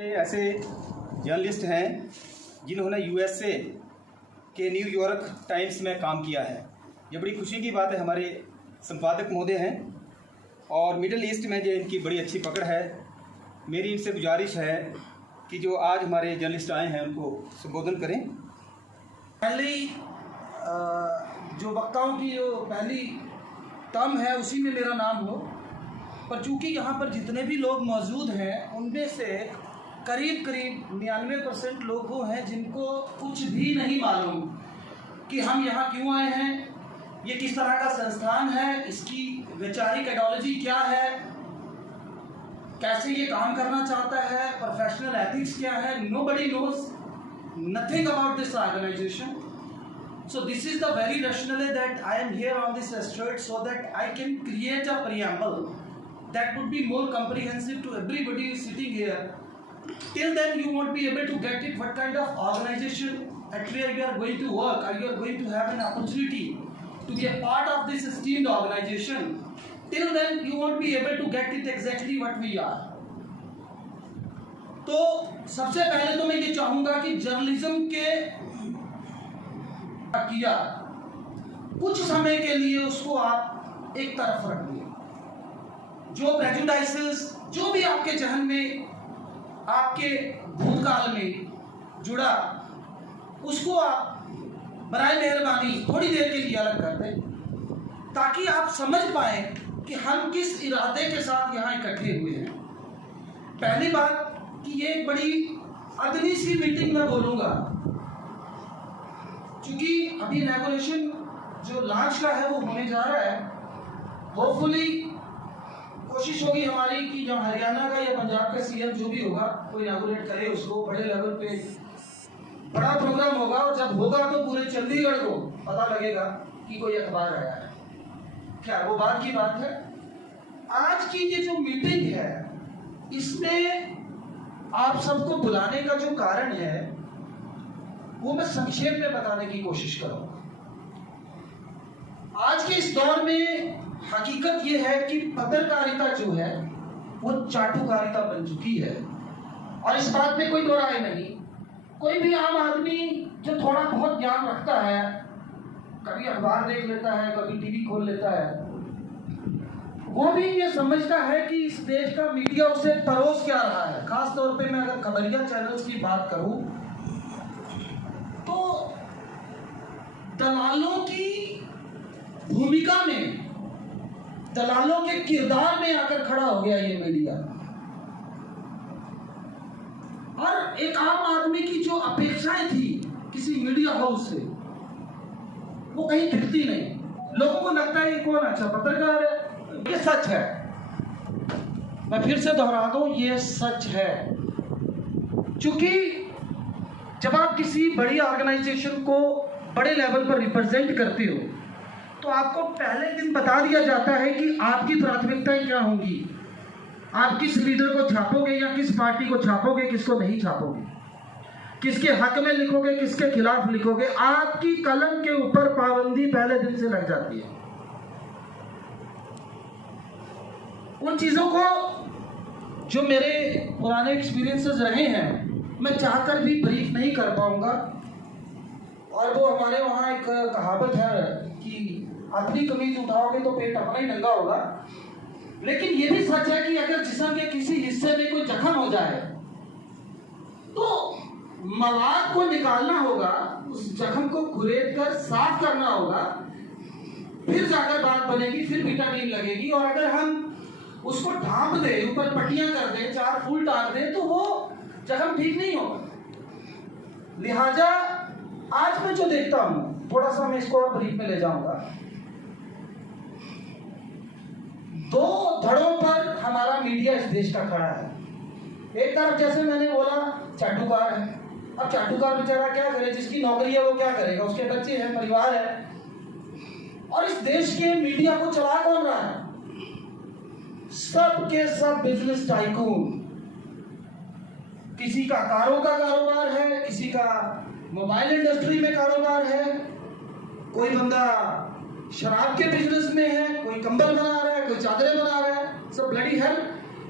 ऐसे जर्नलिस्ट हैं जिन्होंने यूएसए के न्यूयॉर्क टाइम्स में काम किया है। ये बड़ी खुशी की बात है। हमारे संपादक महोदय हैं और मिडिल ईस्ट में जो इनकी बड़ी अच्छी पकड़ है। मेरी इनसे गुजारिश है कि जो आज हमारे जर्नलिस्ट आए हैं उनको संबोधन करें। पहली जो वक्ताओं की जो पहली टर्म है उसी में मेरा नाम हो, पर चूँकि यहाँ पर जितने भी लोग मौजूद हैं उनमें से करीब 99% लोग वो हैं जिनको कुछ भी नहीं मालूम कि हम यहाँ क्यों आए हैं, ये किस तरह का संस्थान है, इसकी वैचारिक आइडियोलॉजी क्या है, कैसे ये काम करना चाहता है, प्रोफेशनल एथिक्स क्या है। Nobody knows nothing about this organization. So this is the very rationale that I am here on this asteroid, so that I can create a preamble that would be more comprehensive to everybody who is sitting here. Till then you won't be able to get it what kind of organization at where you are going to work, or you are going to have an opportunity to be a part of this esteemed organization. Till then you won't be able to get it exactly what we are. तो सबसे पहले तो मैं ये चाहूँगा कि journalism के किया कुछ समय के लिए उसको आप एक तरफ रख दिए। जो प्रेजुडाइसेस जो भी आपके जहन में आपके भूतकाल में जुड़ा, उसको आप बराए मेहरबानी थोड़ी देर के लिए अलग कर दें, ताकि आप समझ पाए कि हम किस इरादे के साथ यहाँ इकट्ठे हुए हैं। पहली बात कि ये एक बड़ी अदनी सी मीटिंग में बोलूँगा, क्योंकि अभी इनॉग्रेशन जो लॉन्च का है वो होने जा रहा है। होपफुली कोशिश होगी हमारी कि जो हरियाणा का या पंजाब का सीएम जो भी होगा वो इनॉग्रेट करे, उसको बड़े लेवल पे बड़ा प्रोग्राम होगा, और जब होगा तो पूरे चंडीगढ़ को पता लगेगा कि कोई अखबार आया है। क्या वो बात की बात है। आज की ये जो मीटिंग है इसमें आप सबको बुलाने का जो कारण है वो मैं संक्षेप में बताने की कोशिश करूंगा। आज के इस दौर में हकीकत ये है कि पत्रकारिता जो है वो चाटुकारिता बन चुकी है, और इस बात में कोई दो राय नहीं। कोई भी आम आदमी जो थोड़ा बहुत ज्ञान रखता है, कभी अखबार देख लेता है, कभी टीवी खोल लेता है, वो भी ये समझता है कि इस देश का मीडिया उसे परोस क्या रहा है। खास तौर पे मैं अगर खबरिया चैनल्स की बात करूं तो दलालों की भूमिका में, दलालों के किरदार में आकर खड़ा हो गया ये मीडिया। और एक आम आदमी की जो अपेक्षाएं थी किसी मीडिया हाउस से, वो कहीं दिखती नहीं। लोगों को लगता है ये कौन अच्छा पत्रकार है। ये सच है, मैं फिर से दोहरा दूं, ये सच है। क्योंकि जब आप किसी बड़ी ऑर्गेनाइजेशन को बड़े लेवल पर रिप्रेजेंट करते हो तो आपको पहले दिन बता दिया जाता है कि आपकी प्राथमिकताएं क्या होंगी। आप किस लीडर को छापोगे या किस पार्टी को छापोगे, किसको नहीं छापोगे, किसके हक में लिखोगे, किसके खिलाफ लिखोगे। आपकी कलम के ऊपर पाबंदी पहले दिन से लग जाती है। उन चीज़ों को जो मेरे पुराने एक्सपीरियंसेस रहे हैं मैं चाहकर भी ब्रीफ नहीं कर पाऊंगा। और वो हमारे वहाँ एक कहावत है कि अपनी कमीज उठाओगे तो पेट अपना ही नंगा होगा। लेकिन ये भी सच है कि अगर जिस्म के किसी हिस्से में कोई जख्म हो जाए तो मवाद को निकालना होगा, उस जख्म को खुरेद कर साफ करना होगा, फिर जाकर बात बनेगी, फिर विटामिन लगेगी। और अगर हम उसको ढांप दे, ऊपर पट्टियां कर दे, 4 फूल टार दे, तो वो जख्म ठीक नहीं होगा। लिहाजा आज मैं जो देखता हूं, थोड़ा सा मैं इसको और ब्रीफ में ले जाऊंगा। 2 धड़ों पर हमारा मीडिया इस देश का खड़ा है। एक तरफ जैसे मैंने बोला चाटुकार है। अब चाटुकार बेचारा क्या करे, जिसकी नौकरी है वो क्या करेगा, उसके बच्चे हैं, परिवार है। और इस देश के मीडिया को चला कौन रहा है? सब के सब बिजनेस टाइकून। किसी का कारों का कारोबार है, किसी का मोबाइल इंडस्ट्री में कारोबार है, कोई बंदा शराब के बिजनेस में है, कोई कंबल बना रहा है, कोई चादरें बना रहा है। सब ब्लडी हेल,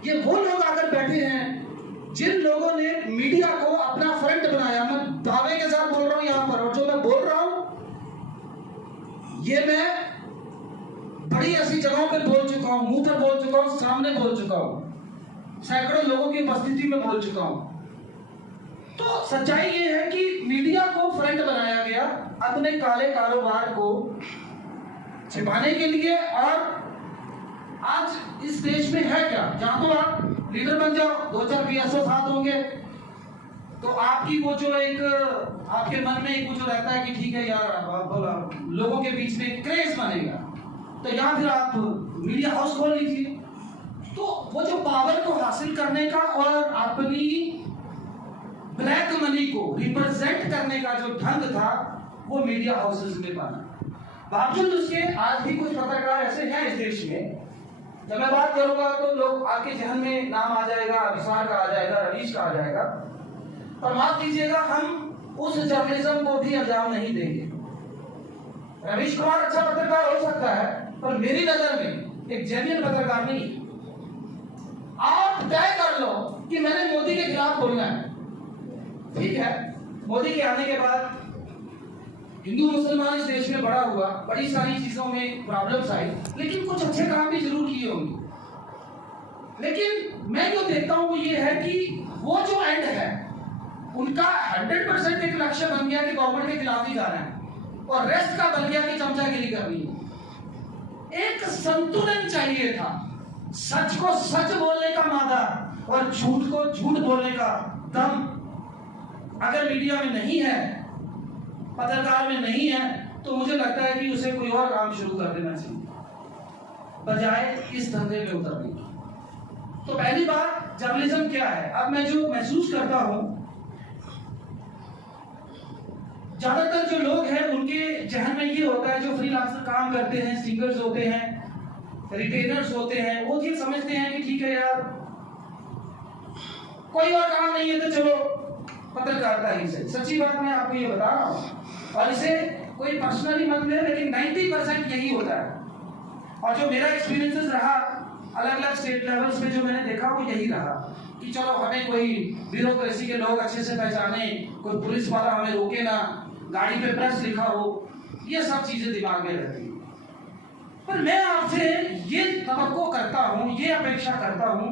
ये वो लोग आकर बैठे हैं जिन लोगों ने मीडिया को अपना फ्रंट बनाया, मैं दावे के साथ बोल रहा हूं यहां पर, और जो मैं बोल रहा हूं ये मैं बड़ी ऐसी जगहों पे बोल चुका हूं, मुंह पर बोल चुका हूं, सामने बोल चुका हूं, सैकड़ों लोगों की उपस्थिति में बोल चुका हूं। तो सच्चाई ये है कि मीडिया को फ्रंट बनाया गया अपने काले कारोबार को छिपाने के लिए। और आज इस देश में है क्या, जहां तो आप लीडर बन जाओ, 2-4 पीएसओ साथ होंगे तो आपकी वो जो एक आपके मन में एक जो रहता है कि ठीक है यार, लोगों के बीच में क्रेज बनेगा, तो या फिर आप मीडिया हाउस खोल लीजिए। तो वो जो पावर को हासिल करने का और अपनी ब्लैक मनी को रिप्रेजेंट करने का जो ढंग था वो मीडिया हाउसेस में पाना। बावजूद उसके आज भी कुछ पत्रकार ऐसे हैं इस देश में, जब मैं बात करूंगा तो लोग आपके जहन में नाम आ जाएगा, विशाल का आ जाएगा, रवीश का आ जाएगा, पर माफ कीजिएगा हम उस जर्नलिज्म को भी अंजाम नहीं देंगे। रवीश कुमार अच्छा पत्रकार हो सकता है पर मेरी नजर में एक जेन्युइन पत्रकार नहीं। आप तय कर लो कि मैंने मोदी के खिलाफ बोलना है, ठीक है, मोदी के आने के बाद हिंदू मुसलमान इस देश में बड़ा हुआ, बड़ी सारी चीजों में प्रॉब्लम्स आई, लेकिन कुछ अच्छे काम भी जरूर किए होंगे। लेकिन मैं जो देखता हूं वो ये है कि वो जो एंड है उनका 100% एक लक्ष्य बन गया कि गवर्नमेंट के खिलाफ ही जाना है और रेस्ट का बन गया कि चमचागिरी करनी है। एक संतुलन चाहिए था, सच को सच बोलने का मादा और झूठ को झूठ बोलने का दम अगर मीडिया में नहीं है, पत्रकार में नहीं है, तो मुझे लगता है कि उसे कोई और काम शुरू कर देना चाहिए बजाय इस धंधे में उतरने की। तो पहली बात जर्नलिज्म क्या है। अब मैं जो महसूस करता हूं, ज्यादातर जो लोग हैं उनके जहन में ये होता है, जो फ्रीलांसर काम करते हैं, सिंगर्स होते हैं, रिटेलर्स होते हैं, वो ये समझते हैं कि ठीक है यार कोई और काम नहीं है तो चलो पत्रकारिता ही सही। सच्ची बात मैं आपको ये बता रहा हूं और इसे कोई पर्सनली मत ले, लेकिन 90% यही होता है। और जो मेरा एक्सपीरियंसेस रहा अलग अलग स्टेट लेवल्स पे जो मैंने देखा वो यही रहा कि चलो हमें कोई ब्यूरोक्रेसी के लोग अच्छे से पहचाने, कोई पुलिस वाला हमें रोके ना, गाड़ी पे प्रेस लिखा हो, ये सब चीजें दिमाग में रहती है। पर मैं आपसे ये तवक्को करता हूं, ये अपेक्षा करता हूं,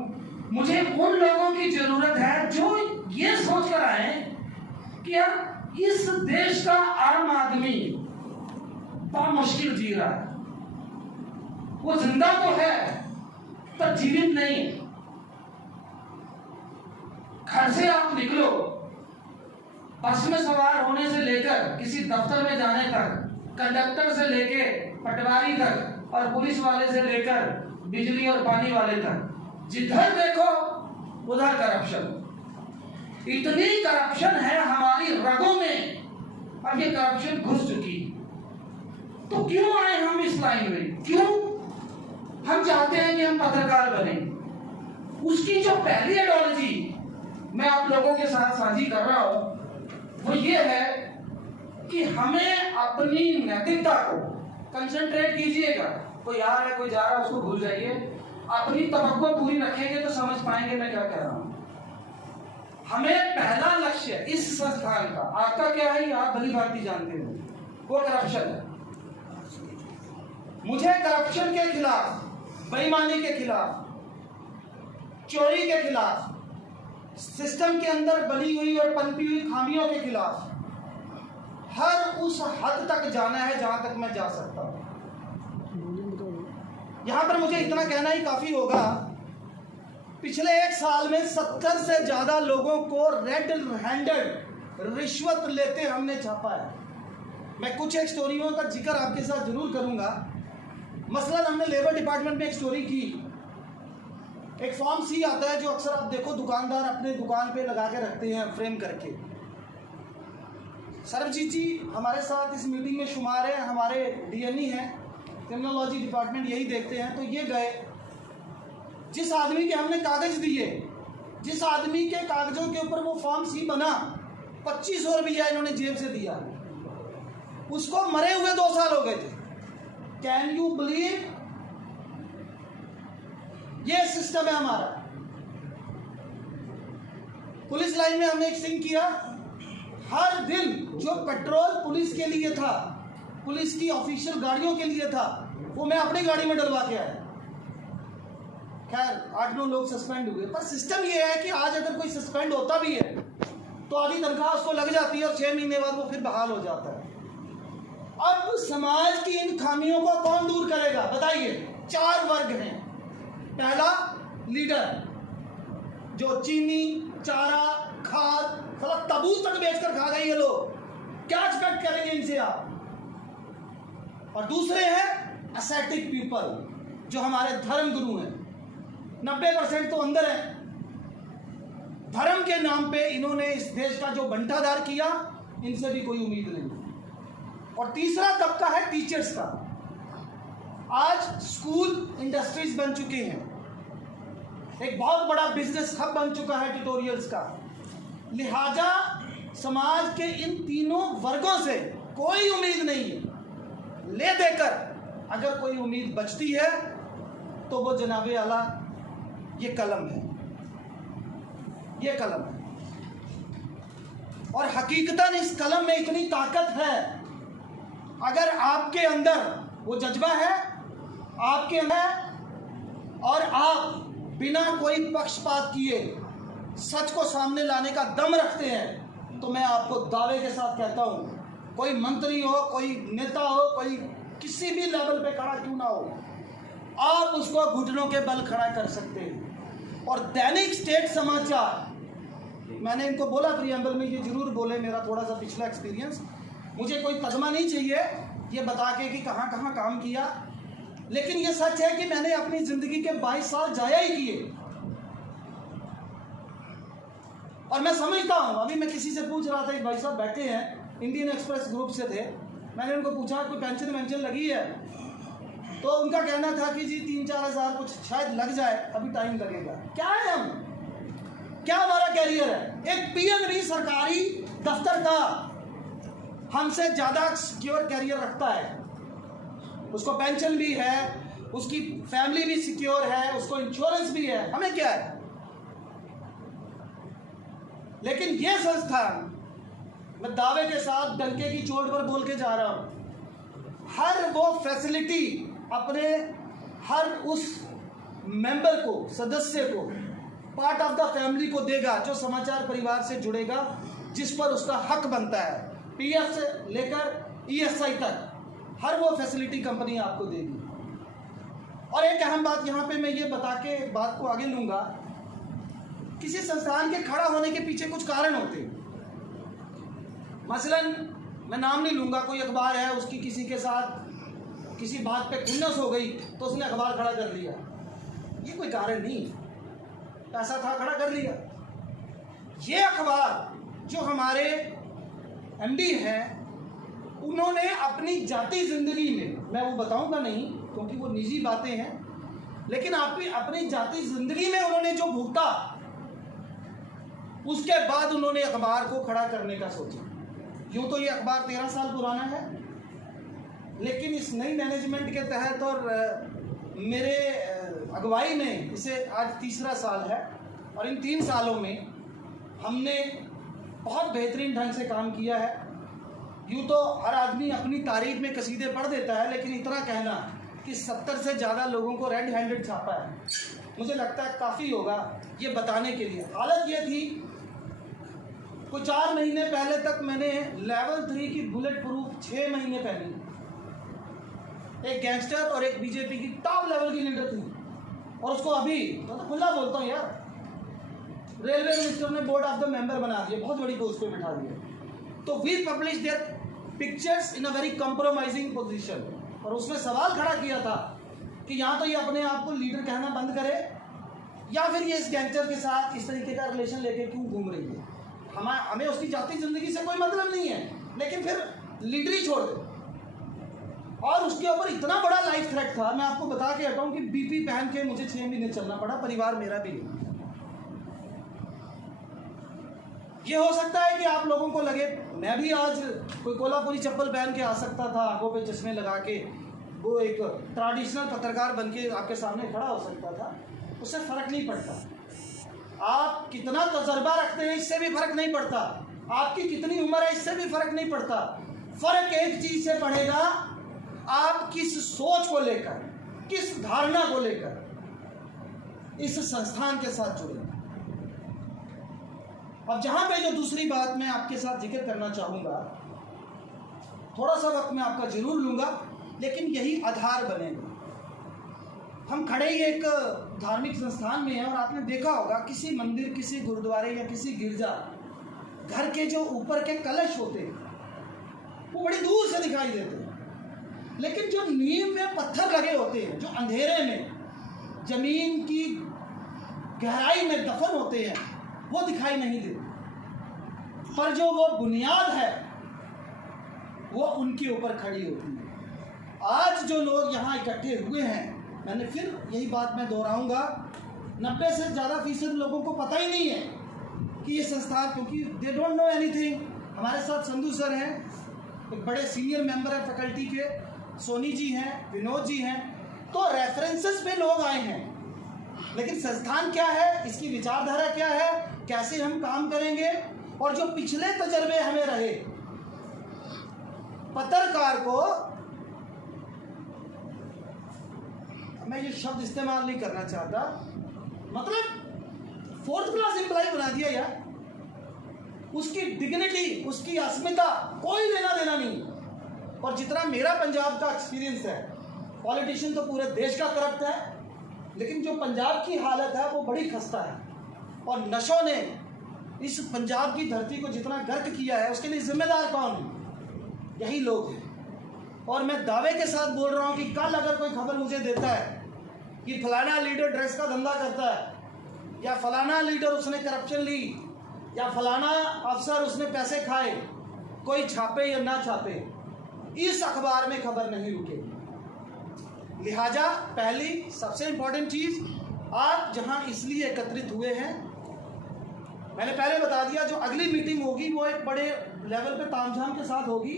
मुझे उन लोगों की जरूरत है जो ये सोच कर आए कि यार इस देश का आम आदमी बड़ा मुश्किल जी रहा है, वो जिंदा तो है पर जीवित नहीं। घर से आप निकलो, बस में सवार होने से लेकर किसी दफ्तर में जाने तक, कंडक्टर से लेके पटवारी तक और पुलिस वाले से लेकर बिजली और पानी वाले तक, जिधर देखो उधर करप्शन। इतनी करप्शन है हमारी रगों में और ये करप्शन घुस चुकी। तो क्यों आए हम इस लाइन में, क्यों हम चाहते हैं कि हम पत्रकार बने? उसकी जो पहली आइडियोलॉजी मैं आप लोगों के साथ साझी कर रहा हूं वो ये है कि हमें अपनी नैतिकता को कंसंट्रेट कीजिएगा। कोई आ रहा है, कोई जा रहा है, उसको भूल जाइए। अपनी तवक्को पूरी रखेंगे तो समझ पाएंगे मैं क्या कह रहा हूं। हमें पहला लक्ष्य इस संस्थान का, आपका क्या है आप भली भांति जानते हो, वो करप्शन है। मुझे करप्शन के खिलाफ, बेईमानी के खिलाफ, चोरी के खिलाफ, सिस्टम के अंदर बनी हुई और पनपी हुई खामियों के खिलाफ हर उस हद तक जाना है जहां तक मैं जा सकता हूं। यहां पर मुझे इतना कहना ही काफी होगा, पिछले 1 साल में 70 से ज्यादा लोगों को रेड हैंडेड रिश्वत लेते हमने छापा है। मैं कुछ एक स्टोरियों का जिक्र आपके साथ जरूर करूंगा। मसलन हमने लेबर डिपार्टमेंट में एक स्टोरी की। एक फॉर्म सी आता है जो अक्सर आप देखो दुकानदार अपने दुकान पे लगा के रखते हैं फ्रेम करके। सरबजीत जी हमारे साथ इस मीटिंग में शुमार है, हमारे डीएनई हैं, क्रिमिनोलॉजी डिपार्टमेंट यही देखते हैं। तो ये गए, जिस आदमी के हमने कागज दिए, जिस आदमी के कागजों के ऊपर वो फॉर्म सी बना, 2500 रुपया इन्होंने जेब से दिया, उसको मरे हुए 2 साल हो गए थे। Can you believe? ये सिस्टम है हमारा। पुलिस लाइन में हमने एक सीन किया, हर दिन जो पेट्रोल पुलिस के लिए था, पुलिस की ऑफिशियल गाड़ियों के लिए था, वो मैं अपनी गाड़ी में डलवा के आया। खैर 8-9 लोग सस्पेंड हुए, पर सिस्टम ये है कि आज अगर कोई सस्पेंड होता भी है तो आधी तनख्वाह उसको लग जाती है और 6 महीने बाद वो फिर बहाल हो जाता है। अब समाज की इन खामियों को कौन दूर करेगा बताइए? 4 वर्ग हैं। पहला लीडर, जो चीनी, चारा, खाद, साला तबूत तक बेचकर खा गए ये लोग, क्या एक्सपेक्ट करेंगे इनसे आप? और दूसरे हैं एस्थेटिक पीपल, जो हमारे धर्म गुरु हैं। 90% तो अंदर है। धर्म के नाम पे इन्होंने इस देश का जो बंटाधार किया, इनसे भी कोई उम्मीद नहीं। और तीसरा तबका है टीचर्स का। आज स्कूल इंडस्ट्रीज बन चुके हैं, एक बहुत बड़ा बिजनेस हब बन चुका है ट्यूटोरियल्स का। लिहाजा समाज के इन तीनों वर्गों से कोई उम्मीद नहीं है। ले देकर अगर कोई उम्मीद बचती है तो वो जनाबे आला ये कलम है, ये कलम है। और हकीकतन इस कलम में इतनी ताकत है, अगर आपके अंदर वो जज्बा है, आपके अंदर, और आप बिना कोई पक्षपात किए सच को सामने लाने का दम रखते हैं, तो मैं आपको दावे के साथ कहता हूं, कोई मंत्री हो, कोई नेता हो, कोई किसी भी लेवल पे खड़ा क्यों ना हो, आप उसको घुटनों के बल खड़ा कर सकते हैं। और दैनिक स्टेट समाचार, मैंने इनको बोला प्रीएम्बल में, ये जरूर बोले मेरा थोड़ा सा पिछला एक्सपीरियंस, मुझे कोई तगमा नहीं चाहिए ये बता के कि कहाँ कहाँ काम किया, लेकिन ये सच है कि मैंने अपनी जिंदगी के 22 साल जाया ही किए। और मैं समझता हूँ, अभी मैं किसी से पूछ रहा था, एक भाई साहब बैठे हैं इंडियन एक्सप्रेस ग्रुप से थे, मैंने उनको पूछा कोई पेंशन वेंशन लगी है, तो उनका कहना था कि जी 3-4 हज़ार कुछ शायद लग जाए, अभी टाइम लगेगा। क्या है हम, क्या हमारा कैरियर है? एक पीएनबी सरकारी दफ्तर का हमसे ज़्यादा सिक्योर कैरियर रखता है, उसको पेंशन भी है, उसकी फैमिली भी सिक्योर है, उसको इंश्योरेंस भी है, हमें क्या है? लेकिन ये संस्थान, मैं दावे के साथ डंके की चोट पर बोल के जा रहा हूं, हर वो फैसिलिटी अपने हर उस मेंबर को, सदस्य को, पार्ट ऑफ द फैमिली को देगा जो समाचार परिवार से जुड़ेगा, जिस पर उसका हक बनता है। पीएफ से लेकर ईएसआई तक हर वो फैसिलिटी कंपनी आपको देगी। और एक अहम बात यहाँ पे मैं ये बता के बात को आगे लूँगा, किसी संस्थान के खड़ा होने के पीछे कुछ कारण होते हैं। मसलन मैं नाम नहीं लूँगा, कोई अखबार है, उसकी किसी के साथ किसी बात पे खुन्नस हो गई तो उसने अखबार खड़ा कर लिया, ये कोई कारण नहीं, पैसा था खड़ा कर लिया। ये अखबार जो हमारे एमडी हैं, उन्होंने अपनी जाती जिंदगी में, मैं वो बताऊंगा नहीं क्योंकि वो निजी बातें हैं, लेकिन अपनी जाती जिंदगी में उन्होंने जो भुगता, उसके बाद उन्होंने अखबार को खड़ा करने का सोचा। यूं तो ये अखबार 13 साल पुराना है, लेकिन इस नई मैनेजमेंट के तहत और मेरे अगुवाई में इसे आज 3रा साल है, और इन 3 सालों में हमने बहुत बेहतरीन ढंग से काम किया है। यूँ तो हर आदमी अपनी तारीफ में कसीदे पढ़ देता है, लेकिन इतना कहना कि 70 से ज़्यादा लोगों को रेड हैंडेड छापा है, मुझे लगता है काफ़ी होगा ये बताने के लिए। हालत ये थी, कुछ 4 महीने पहले तक मैंने लेवल 3 की बुलेट प्रूफ 6 महीने पहले, एक गैंगस्टर और एक बीजेपी की टॉप लेवल की लीडर थी, और उसको अभी तो खुला बोलता हूँ यार, रेलवे मिनिस्टर ने बोर्ड ऑफ द मेंबर बना दिया, बहुत बड़ी पोस्ट पे बिठा दिया। तो we publish their pictures in a very compromising position, और उसमें सवाल खड़ा किया था कि या तो ये अपने आप को लीडर कहना बंद करे, या फिर ये इस गैंगस्टर के साथ इस तरीके का रिलेशन लेके क्यों घूम रही है। हमें उसकी जाती जिंदगी से कोई मतलब नहीं है, लेकिन फिर लीडर ही छोड़ दे। और उसके ऊपर इतना बड़ा लाइफ थ्रेट था, मैं आपको बता के हटाऊं कि बीपी पहन के मुझे 6 महीने चलना पड़ा, परिवार मेरा भी। ये हो सकता है कि आप लोगों को लगे मैं भी आज कोई कोल्हापुरी चप्पल पहन के आ सकता था, आंखों पे चश्मे लगा के, वो एक ट्रेडिशनल पत्रकार बन के आपके सामने खड़ा हो सकता था, उससे फ़र्क नहीं पड़ता। आप कितना तजर्बा रखते हैं इससे भी फर्क नहीं पड़ता, आपकी कितनी उम्र है इससे भी फर्क नहीं पड़ता। फर्क एक चीज से पड़ेगा, आप किस सोच को लेकर, किस धारणा को लेकर इस संस्थान के साथ जुड़े। अब जहां पे जो दूसरी बात मैं आपके साथ जिक्र करना चाहूंगा, थोड़ा सा वक्त मैं आपका जरूर लूंगा, लेकिन यही आधार बनेगा। हम खड़े ही एक धार्मिक संस्थान में हैं और आपने देखा होगा किसी मंदिर, किसी गुरुद्वारे या किसी गिरजा घर के जो ऊपर के कलश होते हैं वो बड़ी दूर से दिखाई देते हैं, लेकिन जो नींव में पत्थर लगे होते हैं, जो अंधेरे में जमीन की गहराई में दफन होते हैं, वो दिखाई नहीं देते, पर जो वो बुनियाद है वो उनके ऊपर खड़ी होती है। आज जो लोग यहाँ इकट्ठे हुए हैं, मैंने फिर यही बात मैं दोहराऊंगा, 90 से ज़्यादा फीसद लोगों को पता ही नहीं है कि ये संस्थान, क्योंकि दे डोंट नो एनीथिंग। हमारे साथ संधू सर हैं, एक बड़े सीनियर मेंबर है फैकल्टी के, सोनी जी हैं, विनोद जी हैं, तो रेफरेंसेस पे लोग आए हैं, लेकिन संस्थान क्या है, इसकी विचारधारा क्या है, कैसे हम काम करेंगे, और जो पिछले तजर्बे हमें रहे। पत्रकार को, मैं ये शब्द इस्तेमाल नहीं करना चाहता, मतलब 4th क्लास एम्प्लॉय बना दिया यार। उसकी डिग्निटी, उसकी अस्मिता कोई लेना देना नहीं। और जितना मेरा पंजाब का एक्सपीरियंस है, पॉलिटिशियन तो पूरे देश का करप्ट है, लेकिन जो पंजाब की हालत है वो बड़ी खस्ता है, और नशों ने इस पंजाब की धरती को जितना गर्क किया है उसके लिए जिम्मेदार कौन है? यही लोग हैं। और मैं दावे के साथ बोल रहा हूँ कि कल अगर कोई खबर मुझे देता है कि फलाना लीडर ड्रग्स का धंधा करता है, या फलाना लीडर उसने करप्शन ली, या फलाना अफसर उसने पैसे खाए, कोई छापे या ना छापे, इस अखबार में खबर नहीं रुकेगी। लिहाजा पहली सबसे इंपॉर्टेंट चीज, आप जहां इसलिए एकत्रित हुए हैं, मैंने पहले बता दिया, जो अगली मीटिंग होगी वो एक बड़े लेवल पे तामझाम के साथ होगी,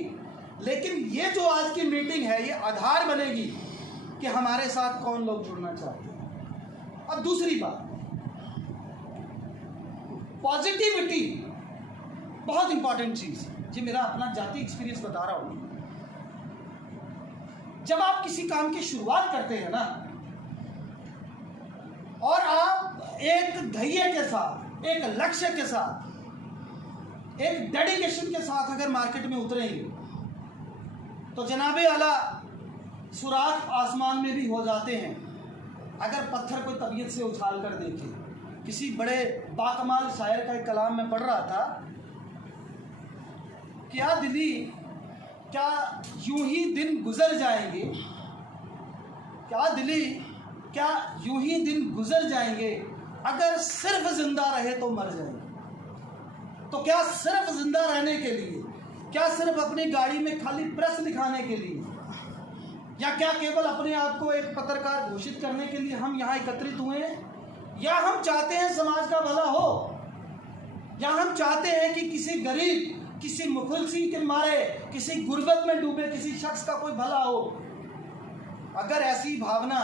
लेकिन ये जो आज की मीटिंग है ये आधार बनेगी कि हमारे साथ कौन लोग जुड़ना चाहते हैं। अब दूसरी बात, पॉजिटिविटी बहुत इंपॉर्टेंट चीज, ये मेरा अपना जाति एक्सपीरियंस बता रहा हूं। जब आप किसी काम की शुरुआत करते हैं ना, और आप एक धैर्य के साथ, एक लक्ष्य के साथ, एक डेडिकेशन के साथ अगर मार्केट में उतरेंगे तो जनाबे आला सुराख आसमान में भी हो जाते हैं। अगर पत्थर कोई तबीयत से उछाल कर देखे, किसी बड़े बाकमाल शायर का एक कलाम में पढ़ रहा था, क्या दिली, क्या यूं ही दिन गुजर जाएंगे, क्या दिली, क्या यूं ही दिन गुजर जाएंगे, अगर सिर्फ जिंदा रहे तो मर जाएंगे। तो क्या सिर्फ जिंदा रहने के लिए, क्या सिर्फ अपनी गाड़ी में खाली प्रेस दिखाने के लिए, या क्या केवल अपने आप को एक पत्रकार घोषित करने के लिए हम यहाँ एकत्रित हुए हैं, या हम चाहते हैं समाज का भला हो, या हम चाहते हैं कि किसी गरीब, किसी मुफलिसी के मारे, किसी गुर्बत में डूबे किसी शख्स का कोई भला हो। अगर ऐसी भावना,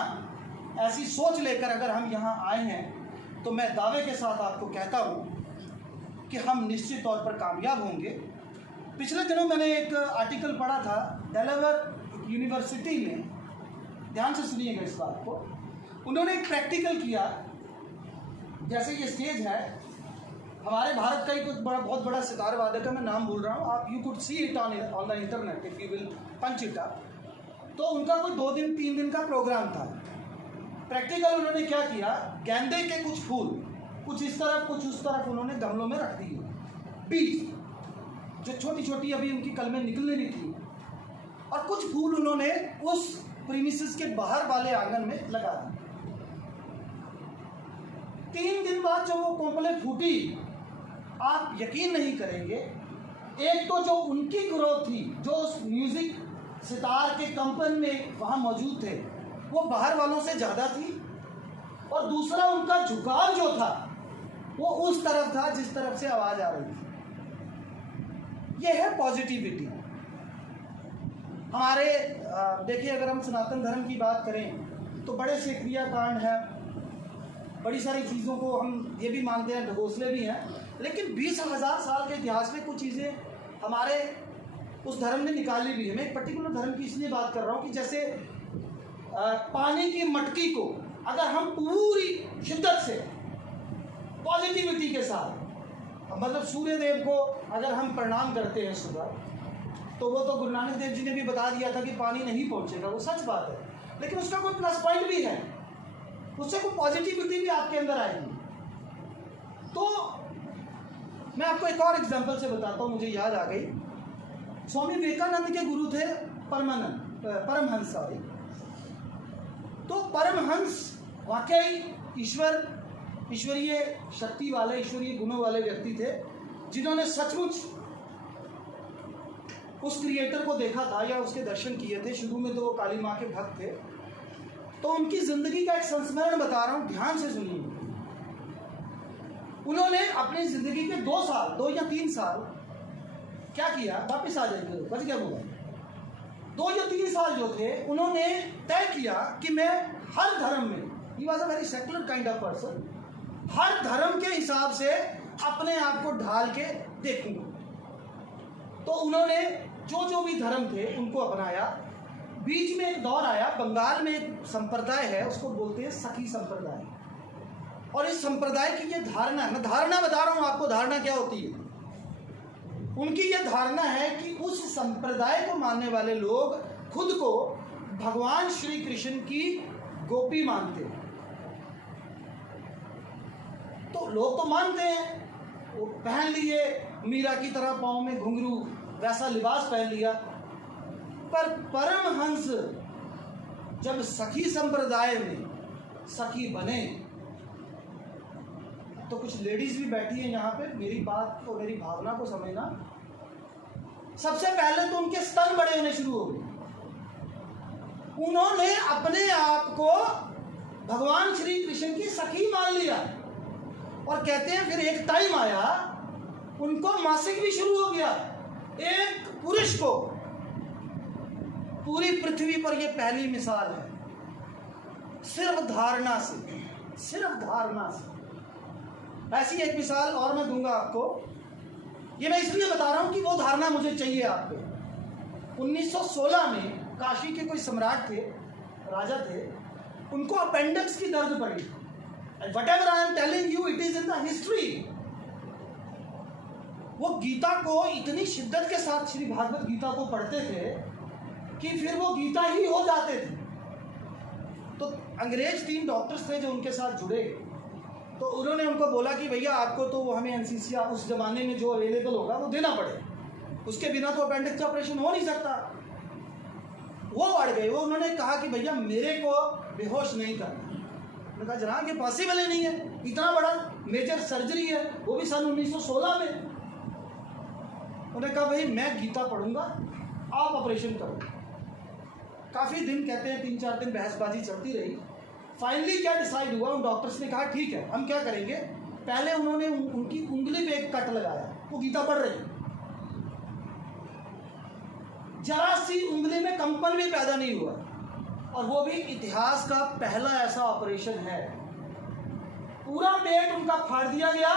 ऐसी सोच लेकर अगर हम यहाँ आए हैं तो मैं दावे के साथ आपको कहता हूँ कि हम निश्चित तौर पर कामयाब होंगे। पिछले दिनों मैंने एक आर्टिकल पढ़ा था डेलावेयर यूनिवर्सिटी में, ध्यान से सुनिएगा इस बात को। उन्होंने एक प्रैक्टिकल किया, जैसे ये स्टेज है, हमारे भारत का ही कुछ बड़ा, बहुत बड़ा सितार वादक है, मैं नाम भूल रहा हूँ, आप you could see it on the internet if you will punch it up. तो उनका कोई 2 दिन 3 दिन का प्रोग्राम था। प्रैक्टिकल उन्होंने क्या किया, गेंदे के कुछ फूल कुछ इस तरफ कुछ उस तरफ उन्होंने गमलों में रख दिए, बीज जो छोटी छोटी अभी उनकी कलमें निकलने नहीं थी, और कुछ फूल उन्होंने उस प्रीमिसेस के बाहर वाले आंगन में लगा दिए। 3 दिन बाद जब वो कोंपलें फूटी, आप यकीन नहीं करेंगे, एक तो जो उनकी ग्रोथ थी, जो उस म्यूजिक सितार के कंपन में वहां मौजूद थे, वो बाहर वालों से ज़्यादा थी, और दूसरा उनका झुकाव जो था वो उस तरफ था जिस तरफ से आवाज़ आ रही थी। यह है पॉजिटिविटी। हमारे देखिए, अगर हम सनातन धर्म की बात करें तो बड़े से क्रियाकांड है, बड़ी सारी चीज़ों को हम ये भी मानते हैं, ढकोसले भी हैं, लेकिन 20,000 साल के इतिहास में कुछ चीज़ें हमारे उस धर्म ने निकाली भी है। मैं एक पर्टिकुलर धर्म की इसलिए बात कर रहा हूँ कि जैसे पानी की मटकी को अगर हम पूरी शिद्दत से पॉजिटिविटी के साथ, मतलब सूर्य देव को अगर हम प्रणाम करते हैं सुबह, तो वो तो गुरु नानक देव जी ने भी बता दिया था कि पानी नहीं पहुंचेगा, वो सच बात है, लेकिन उसका कोई प्लस पॉइंट भी है, उससे कोई पॉजिटिविटी भी आपके अंदर आएगी। तो मैं आपको एक और एग्जांपल से बताता हूँ, मुझे याद आ गई। स्वामी विवेकानंद के गुरु थे परमहंस सॉरी। तो परमहंस वाकई ईश्वरीय शक्ति वाले, ईश्वरीय गुणों वाले व्यक्ति थे, जिन्होंने सचमुच उस क्रिएटर को देखा था या उसके दर्शन किए थे। शुरू में तो वो काली माँ के भक्त थे। तो उनकी जिंदगी का एक संस्मरण बता रहा हूँ, ध्यान से सुनिए। उन्होंने अपनी जिंदगी के 2 या 3 साल क्या किया, वापिस आ जाएंगे, बच गया होगा, 2 या 3 साल जो थे, उन्होंने तय किया कि मैं हर धर्म में, he was a very secular kind of person, हर धर्म के हिसाब से अपने आप को ढाल के देखूंगा। तो उन्होंने जो भी धर्म थे उनको अपनाया। बीच में एक दौर आया, बंगाल में एक संप्रदाय है, उसको बोलते हैं सखी संप्रदाय। और इस संप्रदाय की ये धारणा, मैं धारणा बता रहा हूं आपको, धारणा क्या होती है। उनकी यह धारणा है कि उस संप्रदाय को मानने वाले लोग खुद को भगवान श्री कृष्ण की गोपी मानते हैं। तो लोग तो मानते हैं, वो पहन लिए मीरा की तरह, पाँव में घुंघरू, वैसा लिबास पहन लिया। पर परमहंस जब सखी संप्रदाय में सखी बने, तो कुछ लेडीज भी बैठी हैं यहाँ पे, मेरी बात को, मेरी भावना को समझना। सबसे पहले तो उनके स्तन बड़े होने शुरू हो गए। उन्होंने अपने आप को भगवान श्री कृष्ण की सखी मान लिया। और कहते हैं फिर एक टाइम आया, उनको मासिक भी शुरू हो गया। एक पुरुष को, पूरी पृथ्वी पर यह पहली मिसाल है, सिर्फ धारणा से, सिर्फ धारणा से। ऐसी एक मिसाल और मैं दूंगा आपको। ये मैं इसलिए बता रहा हूं कि वो धारणा मुझे चाहिए आप पे। 1916 में काशी के कोई सम्राट थे, राजा थे, उनको अपेंडिक्स की दर्द पड़ी। Whatever I am telling you, it is in the history. वो गीता को इतनी शिद्दत के साथ, श्री भागवत गीता को पढ़ते थे कि फिर वो गीता ही हो जाते थे। तो अंग्रेज 3 डॉक्टर्स थे जो उनके साथ जुड़े। तो उन्होंने उनको बोला कि भैया आपको तो हमें एनेस्थीसिया उस जमाने में जो अवेलेबल होगा वो देना पड़े, उसके बिना तो अपेंडिक्स का ऑपरेशन हो नहीं सकता। वो अड़ गए। वो उन्होंने कहा कि भैया मेरे को बेहोश नहीं करना। उन्होंने कहा जनाब ये पॉसिबल ही नहीं है, इतना बड़ा मेजर सर्जरी है, वो भी सन 1916 में। उन्होंने कहा भाई मैं गीता पढ़ूंगा, आप ऑपरेशन करो। काफ़ी दिन, कहते हैं 3-4 दिन बहसबाजी चलती रही। फाइनली क्या डिसाइड हुआ, उन डॉक्टर्स ने कहा ठीक है हम क्या करेंगे। पहले उन्होंने उनकी उंगली पे एक कट लगाया, वो गीता पढ़ रही, जरा सी उंगली में कंपन भी पैदा नहीं हुआ। और वो भी इतिहास का पहला ऐसा ऑपरेशन है। पूरा पेट उनका फाड़ दिया गया,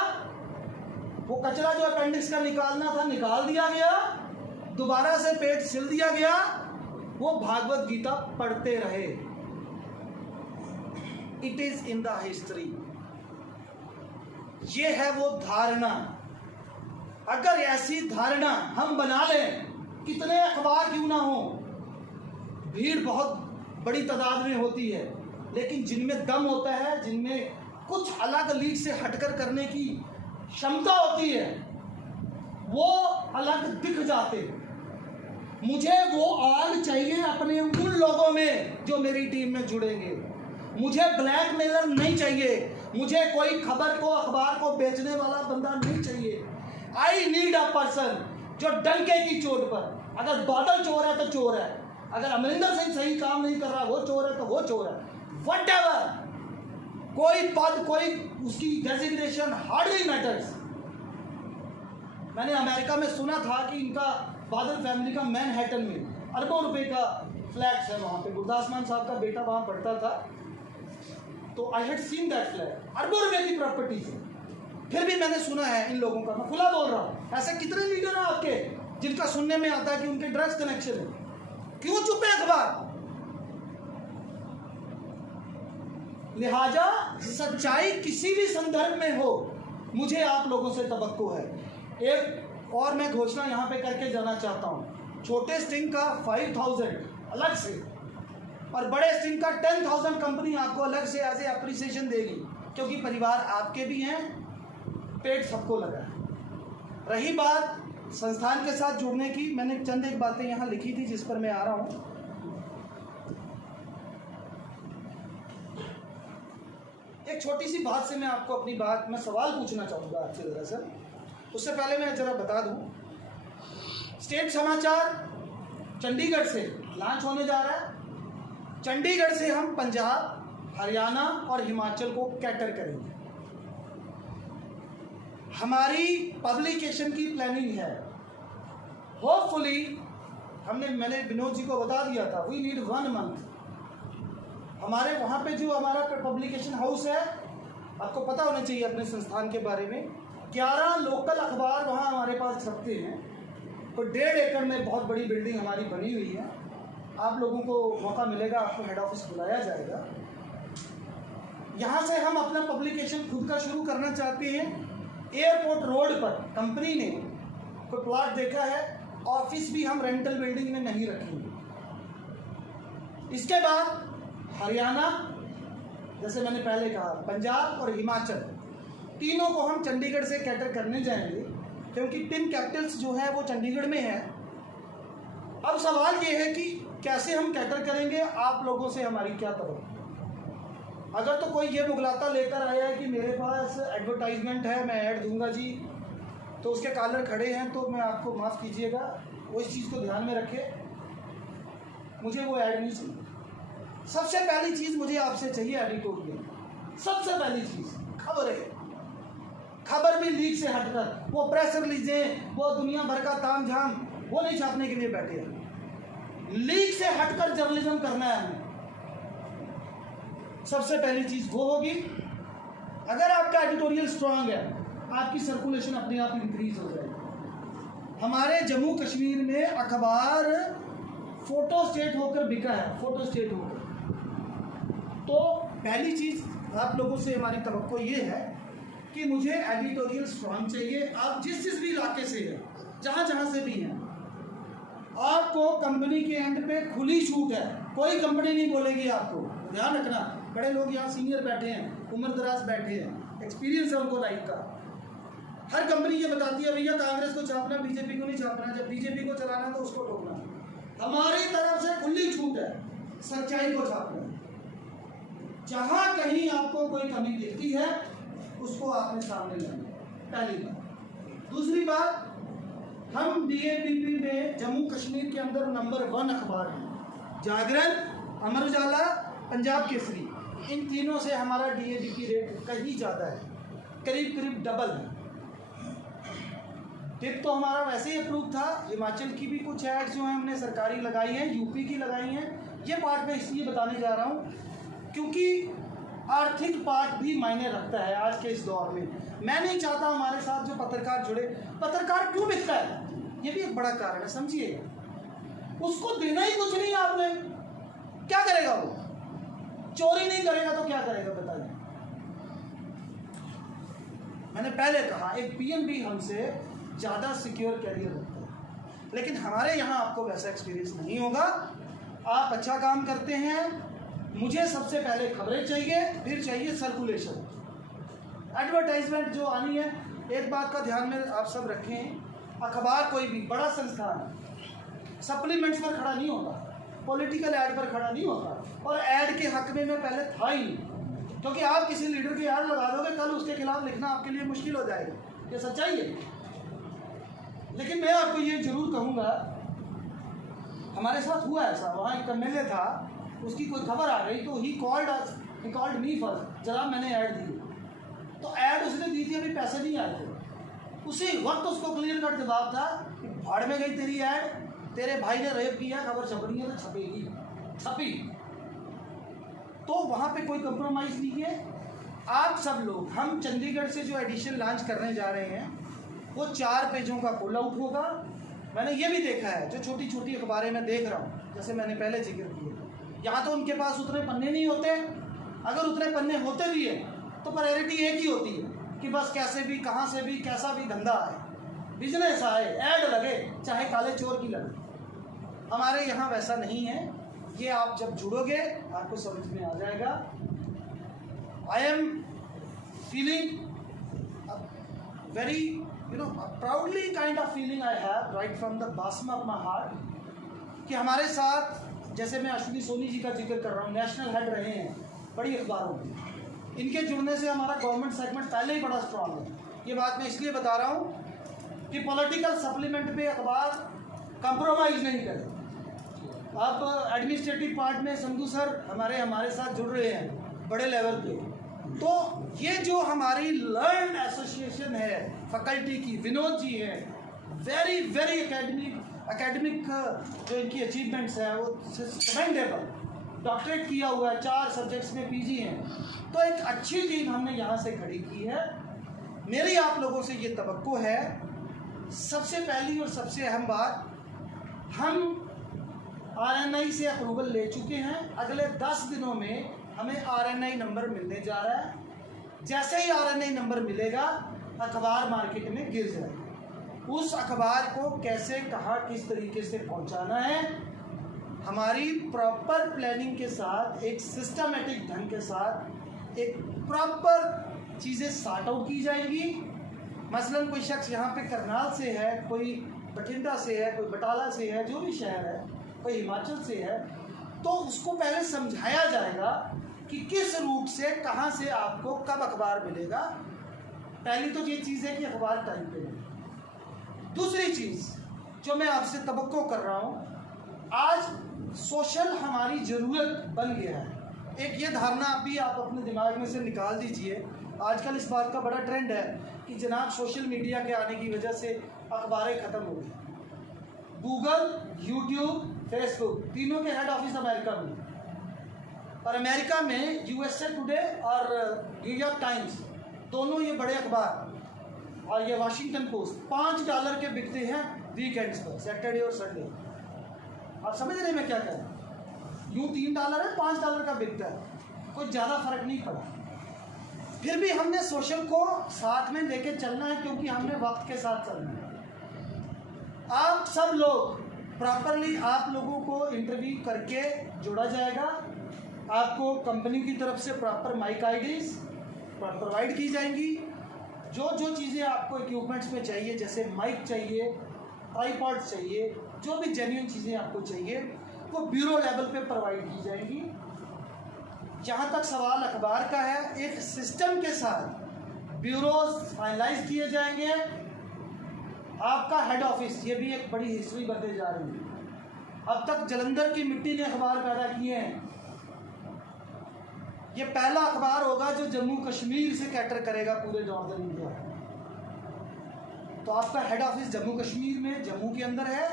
वो कचरा जो अपेंडिक्स का निकालना था निकाल दिया गया, दोबारा से पेट सिल दिया गया। वो भागवत गीता पढ़ते रहे। It is in the history. ये है वो धारणा। अगर ऐसी धारणा हम बना लें, कितने अखबार क्यों ना हो, भीड़ बहुत बड़ी तादाद में होती है, लेकिन जिनमें दम होता है, जिनमें कुछ अलग लीग से हटकर करने की क्षमता होती है, वो अलग दिख जाते हैं। मुझे वो आग चाहिए अपने उन लोगों में जो मेरी टीम में जुड़ेंगे। मुझे ब्लैकमेलर नहीं चाहिए, मुझे कोई खबर को, अखबार को बेचने वाला बंदा नहीं चाहिए। आई नीड अ पर्सन जो डंके की चोट पर, अगर बादल चोर है तो चोर है, अगर अमरिंदर सिंह सही काम नहीं कर रहा वो चोर है तो वो चोर है। व्हाटएवर, कोई पद, कोई उसकी डेजिग्नेशन हार्डली मैटर्स। मैंने अमेरिका में सुना था कि इनका बादल फैमिली का मैनहट्टन में अरबों रुपए का फ्लैट्स है वहाँ पे। गुरदास मान साहब का बेटा वहाँ पढ़ता था। तो I had seen that flat, अरबों रुपए की प्रॉपर्टी थी। फिर भी मैंने सुना है इन लोगों का, मैं खुला बोल रहा हूँ, ऐसे कितने लीडर हैं आपके जिनका सुनने में आता है कि उनके ड्रग्स कनेक्शन है, क्यों चुप है अखबार? लिहाजा सच्चाई किसी भी संदर्भ में हो, मुझे आप लोगों से तवक्को है। एक और मैं घोषणा यहाँ पे करके जाना चाहता हूँ, छोटे स्टिंग का 5000 अलग से और बड़े स्टिंग का 10,000 कंपनी आपको अलग से एज ए अप्रिसिएशन देगी, क्योंकि परिवार आपके भी हैं, पेट सबको लगा है। रही बात संस्थान के साथ जुड़ने की, मैंने चंद एक बातें यहाँ लिखी थी जिस पर मैं आ रहा हूँ। एक छोटी सी बात से मैं आपको अपनी बात, मैं सवाल पूछना चाहूँगा आपसे दरअसल। उससे पहले मैं जरा बता दूँ, स्टेट समाचार चंडीगढ़ से लॉन्च होने जा रहा है। चंडीगढ़ से हम पंजाब, हरियाणा और हिमाचल को कैटर करेंगे। हमारी पब्लिकेशन की प्लानिंग है। होपफुली मैंने विनोद जी को बता दिया था, वी नीड 1 मंथ। हमारे वहाँ पे जो हमारा पब्लिकेशन हाउस है, आपको पता होना चाहिए अपने संस्थान के बारे में, 11 लोकल अखबार वहाँ हमारे पास छपते हैं। तो 1.5 एकड़ में बहुत बड़ी बिल्डिंग हमारी बनी हुई है। आप लोगों को मौका मिलेगा, आपको हेड ऑफिस बुलाया जाएगा। यहाँ से हम अपना पब्लिकेशन खुद का शुरू करना चाहते हैं। एयरपोर्ट रोड पर कंपनी ने कोई प्लॉट देखा है, ऑफिस भी हम रेंटल बिल्डिंग में नहीं रखेंगे। इसके बाद हरियाणा, जैसे मैंने पहले कहा, पंजाब और हिमाचल, तीनों को हम चंडीगढ़ से कैटर करने जाएंगे, क्योंकि 3 कैपिटल्स जो है वो चंडीगढ़ में है। अब सवाल ये है कि कैसे हम कैटर करेंगे, आप लोगों से हमारी क्या तवक्को। अगर तो कोई ये मुगलाता लेकर आया है कि मेरे पास एडवर्टाइजमेंट है, मैं ऐड दूंगा जी, तो उसके कॉलर खड़े हैं, तो मैं आपको माफ़ कीजिएगा, वो इस चीज़ को ध्यान में रखे, मुझे वो ऐड नहीं चाहिए। सबसे पहली चीज़ मुझे आपसे चाहिए एडिटोरियल। सबसे पहली चीज़ खबरें, खबर भी लीक से हटकर, वो प्रेस रिलीजें, वो दुनिया भर का ताम झाम, वो नहीं छापने के लिए बैठे हैं। लीक से हटकर जर्नलिज्म करना है हमें। सबसे पहली चीज़ वो होगी। अगर आपका एडिटोरियल स्ट्रांग है, आपकी सर्कुलेशन अपने आप इंक्रीज हो जाएगी। हमारे जम्मू कश्मीर में अखबार फोटो स्टेट होकर बिका है, फोटो स्टेट होकर। तो पहली चीज़ आप लोगों से हमारी तवक्को ये है कि मुझे एडिटोरियल स्ट्रांग चाहिए। आप जिस भी इलाके से हैं, जहाँ से भी हैं, आपको कंपनी के एंड पे खुली छूट है। कोई कंपनी नहीं बोलेगी आपको, ध्यान रखना। बड़े लोग यहाँ सीनियर बैठे हैं, उम्र दराज बैठे हैं, एक्सपीरियंस है उनको लाइफ का। हर कंपनी ये बताती है भैया कांग्रेस को छापना, बीजेपी को नहीं छापना, जब बीजेपी को चलाना तो उसको रोकना। हमारी तरफ से खुली छूट है सच्चाई को छापना। जहाँ कहीं आपको कोई कमी दिखती है, उसको आपने सामने लाना, पहली बात। दूसरी बात, हम DABP में जम्मू कश्मीर के अंदर नंबर 1 अखबार है। जागरण, अमर उजाला, पंजाब केसरी, इन तीनों से हमारा DABP रेट कहीं ज़्यादा है, करीब डबल है। टिप तो हमारा वैसे ही अप्रूव था। हिमाचल की भी कुछ एड्स जो हैं हमने सरकारी लगाई हैं, यूपी की लगाई हैं। ये पार्ट मैं इसलिए बताने जा रहा हूँ क्योंकि आर्थिक पार्ट भी मायने रखता है आज के इस दौर में। मैं नहीं चाहता हमारे साथ जो पत्रकार जुड़े। पत्रकार क्यों बिकता है, ये भी एक बड़ा कारण है, समझिए। उसको देना ही कुछ नहीं आपने, क्या करेगा वो? चोरी नहीं करेगा तो क्या करेगा बताइए। मैंने पहले कहा, एक PNB हमसे ज़्यादा सिक्योर कैरियर होता है, लेकिन हमारे यहाँ आपको वैसा एक्सपीरियंस नहीं होगा। आप अच्छा काम करते हैं। मुझे सबसे पहले खबरें चाहिए, फिर चाहिए सर्कुलेशन, एडवर्टाइजमेंट जो आनी है। एक बात का ध्यान में आप सब रखें, अखबार कोई भी बड़ा संस्थान सप्लीमेंट्स पर खड़ा नहीं होता, पॉलिटिकल ऐड पर खड़ा नहीं होता। और ऐड के हक में मैं पहले था ही नहीं, क्योंकि आप किसी लीडर की ऐड लगा दोगे, कल उसके खिलाफ लिखना आपके लिए मुश्किल हो जाएगा। ये सच्चाई है। लेकिन मैं आपको ये जरूर कहूँगा, हमारे साथ हुआ ऐसा। वहाँ एक MLA था, उसकी कोई खबर आ गई तो ही कॉल्ड मी फर्स्ट, जनाब मैंने ऐड दी। तो ऐड उसने दी थी, अभी पैसे नहीं आए थे। उसी वक्त उसको क्लियर कट जवाब था कि भाड़ में गई तेरी ऐड, तेरे भाई ने रेप किया, खबर छपनी है तो छपेगी, छपी। तो वहाँ पे कोई कंप्रोमाइज़ नहीं है। आप सब लोग, हम चंडीगढ़ से जो एडिशन लॉन्च करने जा रहे हैं वो 4 पेजों का पुल आउट होगा। मैंने ये भी देखा है, जो छोटी छोटी अखबारें मैं देख रहा हूँ, जैसे मैंने पहले जिक्र किया, यहाँ तो उनके पास उतने पन्ने नहीं होते। अगर उतने पन्ने होते भी हैं तो प्रायोरिटी एक ही होती है कि बस कैसे भी, कहाँ से भी, कैसा भी धंधा आए, बिजनेस आए, ऐड लगे, चाहे काले चोर की लगे। हमारे यहाँ वैसा नहीं है। ये आप जब जुड़ोगे आपको समझ में आ जाएगा। I am feeling very, proudly kind of feeling I have right from the bottom of my heart कि हमारे साथ, जैसे मैं अश्विनी सोनी जी का जिक्र कर रहा हूँ, नेशनल हेड रहे हैं बड़ी अखबारों में, इनके जुड़ने से हमारा गवर्नमेंट सेगमेंट पहले ही बड़ा स्ट्रांग है। ये बात मैं इसलिए बता रहा हूँ कि पॉलिटिकल सप्लीमेंट पे अखबार कंप्रोमाइज़ नहीं करे। अब एडमिनिस्ट्रेटिव पार्ट में संधू सर हमारे साथ जुड़ रहे हैं बड़े लेवल पे। तो ये जो हमारी लर्न एसोसिएशन है फैकल्टी की, विनोद जी है, वेरी वेरी एकेडमिक जो इनकी अचीवमेंट्स है वो कमेंडेबल, डॉक्टरेट किया हुआ है, 4 सब्जेक्ट्स में पीजी हैं। तो एक अच्छी टीम हमने यहाँ से खड़ी की है। मेरी आप लोगों से ये तवक्को है, सबसे पहली और सबसे अहम बात, हम आरएनआई से अप्रूवल ले चुके हैं। अगले 10 दिनों में हमें आरएनआई नंबर मिलने जा रहा है। जैसे ही आरएनआई नंबर मिलेगा अखबार मार्केट में गिर जाएगा। उस अखबार को कैसे, कहाँ, किस तरीके से पहुंचाना है, हमारी प्रॉपर प्लानिंग के साथ, एक सिस्टमेटिक ढंग के साथ, एक प्रॉपर चीज़ें सॉर्ट आउट की जाएंगी। मसलन कोई शख्स यहाँ पे करनाल से है, कोई बठिंडा से है, कोई बटाला से है, जो भी शहर है, कोई हिमाचल से है, तो उसको पहले समझाया जाएगा कि किस रूट से, कहाँ से आपको कब अखबार मिलेगा। पहली तो ये चीज़ है कि अखबार टाइम पे मिले। दूसरी चीज़ जो मैं आपसे तवक्को कर रहा हूँ, आज सोशल हमारी ज़रूरत बन गया है। एक ये धारणा भी आप अपने दिमाग में से निकाल दीजिए। आजकल इस बात का बड़ा ट्रेंड है कि जनाब सोशल मीडिया के आने की वजह से अखबारें ख़त्म हो गई। गूगल, यूट्यूब, फेसबुक, तीनों के हेड ऑफिस अमेरिका में, और अमेरिका में यूएसए टुडे और न्यूयॉर्क टाइम्स, दोनों ये बड़े अखबार, और ये वाशिंगटन पोस्ट $5 के बिकते हैं वीकेंड्स पर, सैटरडे और संडे। आप समझ रहे हैं मैं क्या कह रहा हूँ? यूँ $3 है, $5 का बिकता है, कोई ज़्यादा फर्क नहीं पड़ा। फिर भी हमने सोशल को साथ में लेके चलना है, क्योंकि हमने वक्त के साथ चलना है। आप सब लोग प्रॉपरली, आप लोगों को इंटरव्यू करके जोड़ा जाएगा। आपको कंपनी की तरफ से प्रॉपर माइक आईडीज प्रोवाइड की जाएंगी। जो जो चीज़ें आपको इक्विपमेंट्स में चाहिए, जैसे माइक चाहिए, ट्राइपॉड चाहिए, जो भी जेन्युइन चीज़ें आपको चाहिए, वो ब्यूरो लेवल पे प्रोवाइड की जाएंगी। जहाँ तक सवाल अखबार का है, एक सिस्टम के साथ ब्यूरोज फाइनलाइज किए जाएंगे। आपका हेड ऑफिस, ये भी एक बड़ी हिस्ट्री बनते जा रही है। अब तक जलंधर की मिट्टी ने अखबार पैदा किए हैं। ये पहला अखबार होगा जो जम्मू कश्मीर से कैटर करेगा पूरे नॉर्दर्न इंडिया। तो आपका हेड ऑफिस जम्मू कश्मीर में, जम्मू के अंदर है।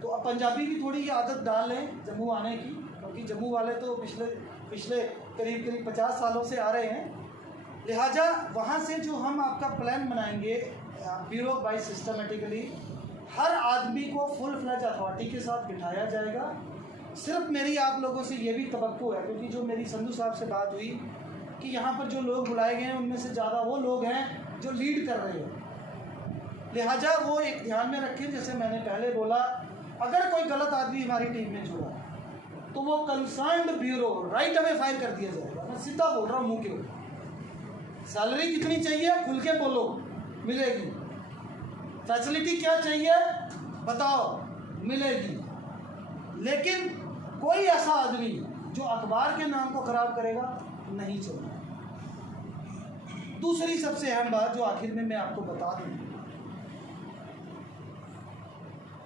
तो अब पंजाबी भी थोड़ी आदत डाल लें जम्मू आने की, क्योंकि जम्मू वाले तो पिछले करीब 50 सालों से आ रहे हैं। लिहाजा वहाँ से जो हम आपका प्लान बनाएंगे ब्यूरो बाय सिस्टमेटिकली, हर आदमी को फुल फ्लैज अथॉरिटी के साथ बिठाया जाएगा। सिर्फ मेरी आप लोगों से ये भी तवक्को है, क्योंकि जो मेरी संधू साहब से बात हुई कि यहाँ पर जो लोग बुलाए गए हैं उनमें से ज़्यादा वो लोग हैं जो लीड कर रहे हैं। लिहाजा वो एक ध्यान में रखें, जैसे मैंने पहले बोला, अगर कोई गलत आदमी हमारी टीम में जुड़ा तो वो concerned bureau right away file कर दिया जाएगा। मैं सीधा बोल रहा हूँ मुँह के ऊपर। सैलरी कितनी चाहिए खुल के बोलो, मिलेगी। फैसिलिटी क्या चाहिए बताओ, मिलेगी। लेकिन कोई ऐसा आदमी जो अखबार के नाम को खराब करेगा नहीं चलेगा। दूसरी सबसे अहम बात जो आखिर में मैं आपको बता दूं,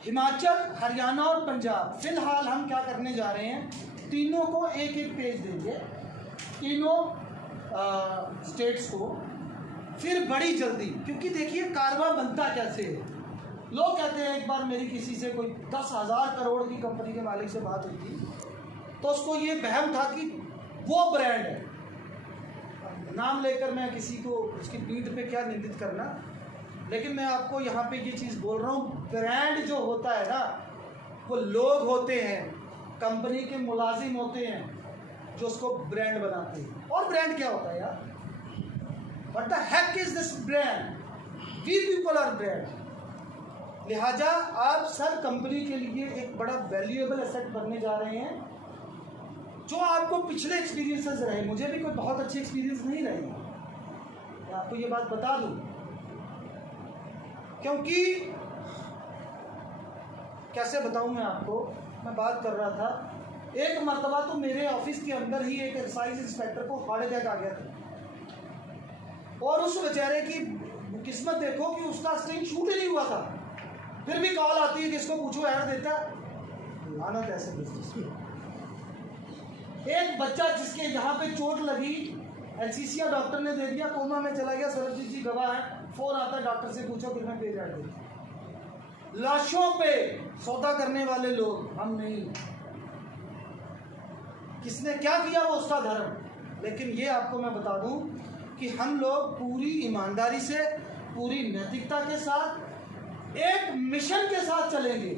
हिमाचल, हरियाणा और पंजाब, फिलहाल हम क्या करने जा रहे हैं, तीनों को एक एक पेज देंगे, तीनों स्टेट्स को। फिर बड़ी जल्दी, क्योंकि देखिए कारवा बनता कैसे है। लोग कहते हैं, एक बार मेरी किसी से कोई 10,000 करोड़ की कंपनी के मालिक से बात हुई थी, तो उसको ये बहम था कि वो ब्रांड है। नाम लेकर मैं किसी को उसकी पीठ पे क्या निंदित करना, लेकिन मैं आपको यहाँ पे ये चीज़ बोल रहा हूँ, ब्रांड जो होता है ना, वो लोग होते हैं, कंपनी के मुलाजिम होते हैं जो उसको ब्रांड बनाते हैं। और ब्रांड क्या होता है यार? What the heck is this brand? We people are brand. लिहाजा आप सब कंपनी के लिए एक बड़ा वैल्यूएबल एसेट बनने जा रहे हैं। जो आपको पिछले एक्सपीरियंसेस रहे, मुझे भी कोई बहुत अच्छे एक्सपीरियंस नहीं रहे, मैं आपको ये बात बता दूं, क्योंकि कैसे बताऊं मैं आपको, मैं बात कर रहा था, एक मर्तबा तो मेरे ऑफिस के अंदर ही एक एक्साइज इंस्पेक्टर को हार्ट अटैक आ गया था, और उस बेचारे की किस्मत देखो कि उसका स्टिंग शूट ही नहीं हुआ था, फिर भी कॉल आती है कि इसको पूछो ऐड देता। लानत ऐसे बिजनेस में। एक बच्चा जिसके यहाँ पे चोट लगी, एनसीसीआ डॉक्टर ने दे दिया, कोमा में चला गया, सरबजीत जी गवाह है, फोन आता है डॉक्टर से पूछो कितना पेज ऐड दे। लाशों पे सौदा करने वाले लोग हम नहीं। किसने क्या किया वो उसका धर्म, लेकिन ये आपको मैं बता दूं कि हम लोग पूरी ईमानदारी से, पूरी नैतिकता के साथ, एक मिशन के साथ चलेंगे।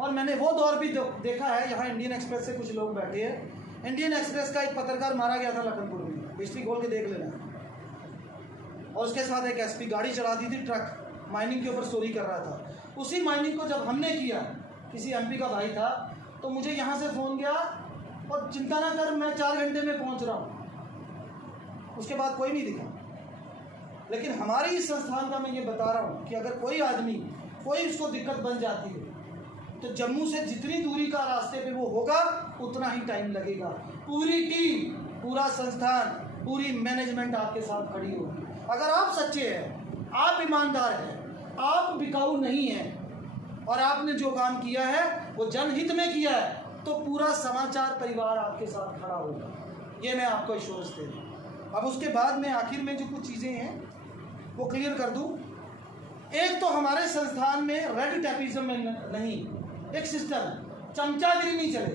और मैंने वो दौर भी देखा है, यहाँ इंडियन एक्सप्रेस से कुछ लोग बैठे हैं, इंडियन एक्सप्रेस का एक पत्रकार मारा गया था लखनपुर में, हिस्ट्री खोल के देख लेना, और उसके साथ एक एसपी गाड़ी चला दी थी, ट्रक माइनिंग के ऊपर चोरी कर रहा था। उसी माइनिंग को जब हमने किया, किसी एमपी का भाई था, तो मुझे यहाँ से फ़ोन गया, और चिंता ना कर मैं 4 घंटे में पहुँच रहा हूँ। उसके बाद कोई नहीं दिखा। लेकिन हमारे इस संस्थान का मैं ये बता रहा हूँ कि अगर कोई आदमी, कोई उसको दिक्कत बन जाती है, तो जम्मू से जितनी दूरी का रास्ते पे वो होगा उतना ही टाइम लगेगा। पूरी टीम, पूरा संस्थान, पूरी मैनेजमेंट आपके साथ खड़ी होगी। अगर आप सच्चे हैं, आप ईमानदार हैं, आप बिकाऊ नहीं हैं, और आपने जो काम किया है वो जनहित में किया है, तो पूरा समाचार परिवार आपके साथ खड़ा होगा। ये मैं आपको एश्योरेंस दे दूँ। अब उसके बाद में आखिर में जो कुछ चीज़ें हैं वो क्लियर कर दूँ। एक तो हमारे संस्थान में रेड टैपिज्म में नहीं, एक सिस्टम, चमचागिरी नहीं चले।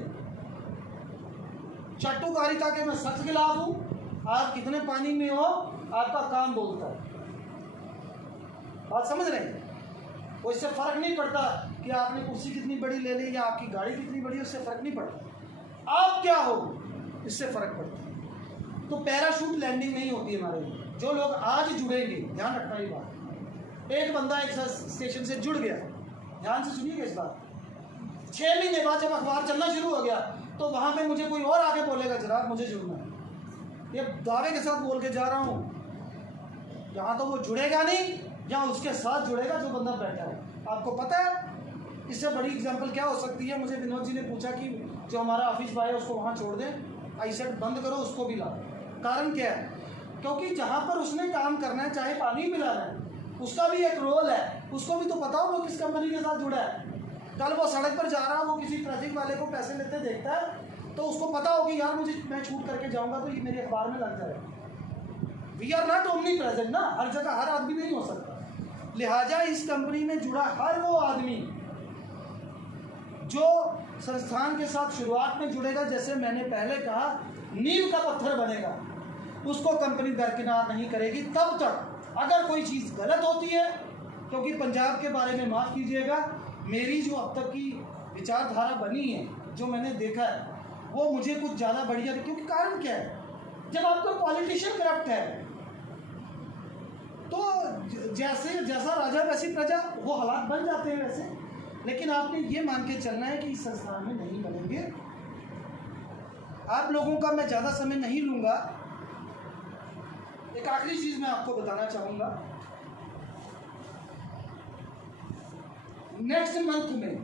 चट्टुकारिता के मैं सख्त खिलाफ हूँ। आप कितने पानी में हो, आपका काम बोलता है। बात समझ रहे हैं? वो इससे फर्क नहीं पड़ता कि आपने कुर्सी कितनी बड़ी ले ली या आपकी गाड़ी कितनी बड़ी, उससे फर्क नहीं पड़ता। आप क्या हो, इससे फर्क पड़ता है। तो पैराशूट लैंडिंग नहीं होती हमारे लिए। जो लोग आज जुड़ेंगे, ध्यान रखना ये बात, एक बंदा एक स्टेशन से जुड़ गया, ध्यान से सुनिएगा इस बात, 6 महीने बाद जब अखबार चलना शुरू हो गया, तो वहाँ पे मुझे कोई और आगे बोलेगा जनाब मुझे जुड़ना है। ये दावे के साथ बोल के जा रहा हूँ, यहाँ तो वो जुड़ेगा नहीं, यहाँ उसके साथ जुड़ेगा जो बंदा बैठा है। आपको पता है इससे बड़ी एग्जाम्पल क्या हो सकती है? मुझे विनोद जी ने पूछा कि जो हमारा ऑफिस बॉय है उसको वहाँ छोड़ दें, आई सेड बंद करो, उसको भी लाओ। कारण क्या है? क्योंकि जहाँ पर उसने काम करना है, चाहे पानी पिलाना है, उसका भी एक रोल है। उसको भी तो पता हो वो किस कंपनी के साथ जुड़ा है। कल वो सड़क पर जा रहा है, वो किसी ट्रैफिक वाले को पैसे लेते देखता है, तो उसको पता होगी यार मैं छूट करके जाऊंगा तो ये मेरे अखबार में लग जाएगा। We are not omnipresent ना, हर जगह हर आदमी नहीं हो सकता। लिहाजा इस कंपनी में जुड़ा हर वो आदमी जो संस्थान के साथ शुरुआत में जुड़ेगा, जैसे मैंने पहले कहा, नींव का पत्थर बनेगा, उसको कंपनी दरकिनार नहीं करेगी तब तक। अगर कोई चीज़ गलत होती है, क्योंकि पंजाब के बारे में माफ़ कीजिएगा, मेरी जो अब तक की विचारधारा बनी है, जो मैंने देखा है, वो मुझे कुछ ज़्यादा बढ़िया नहीं। क्योंकि कारण क्या है? जब आपका पॉलिटिशियन करप्ट है तो जैसा राजा वैसी प्रजा, वो हालात बन जाते हैं वैसे। लेकिन आपने ये मान के चलना है कि इस संस्थान में नहीं बनेंगे। आप लोगों का मैं ज़्यादा समय नहीं लूँगा। एक आखिरी चीज़ मैं आपको बताना चाहूँगा। नेक्स्ट मंथ में,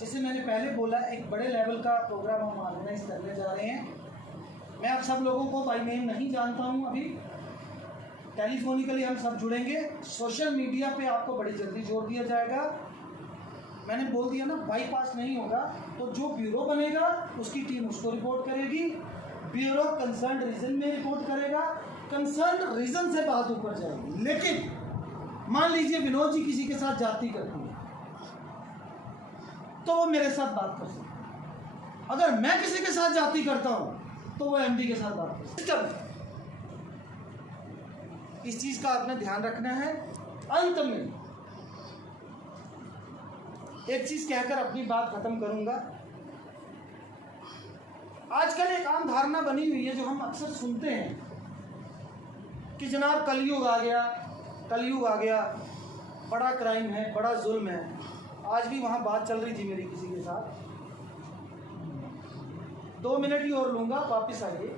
जैसे मैंने पहले बोला, एक बड़े लेवल का प्रोग्राम हम ऑर्गेनाइज करने जा रहे हैं। मैं आप सब लोगों को बाय नेम नहीं जानता हूँ, अभी टेलीफोनिकली हम सब जुड़ेंगे। सोशल मीडिया पे आपको बड़ी जल्दी जोड़ दिया जाएगा। मैंने बोल दिया ना, बाईपास नहीं होगा, तो जो ब्यूरो बनेगा उसकी टीम उसको रिपोर्ट करेगी, ब्यूरो कंसर्न रीजन में रिपोर्ट करेगा, कंसर्न रीजन से बात ऊपर जाएगी। लेकिन मान लीजिए विनोद जी किसी के साथ जाति करती है, तो वो मेरे साथ बात कर सकते। अगर मैं किसी के साथ जाति करता हूँ तो वो एमडी के साथ बात कर सिस्टम। इस चीज का आपने ध्यान रखना है। अंत में एक चीज कहकर अपनी बात खत्म करूंगा। आजकल एक आम धारणा बनी हुई है जो हम अक्सर सुनते हैं कि जनाब कलयुग आ गया, कलयुग आ गया, बड़ा क्राइम है, बड़ा जुल्म है। आज भी वहाँ बात चल रही थी मेरी किसी के साथ, 2 मिनट ही और लूँगा, वापस आइए।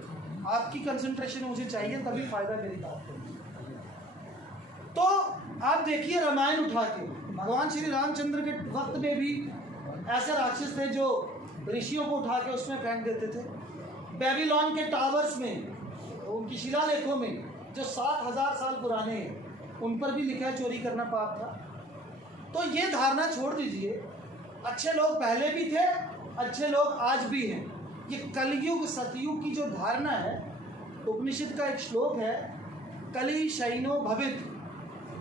आपकी कंसंट्रेशन मुझे चाहिए, तभी फायदा मेरी बात का। तो आप देखिए रामायण उठा के, भगवान श्री रामचंद्र के वक्त में भी ऐसे राक्षस थे जो ऋषियों को उठा के उसमें फेंक देते थे। बेबीलोन के टावर्स में, उनकी शिलालेखों में जो 7000 साल पुराने हैं, उन पर भी लिखा है चोरी करना पाप था। तो ये धारणा छोड़ दीजिए, अच्छे लोग पहले भी थे, अच्छे लोग आज भी हैं। ये कलयुग सतयुग की जो धारणा है, उपनिषद का एक श्लोक है, कली शयनो भवित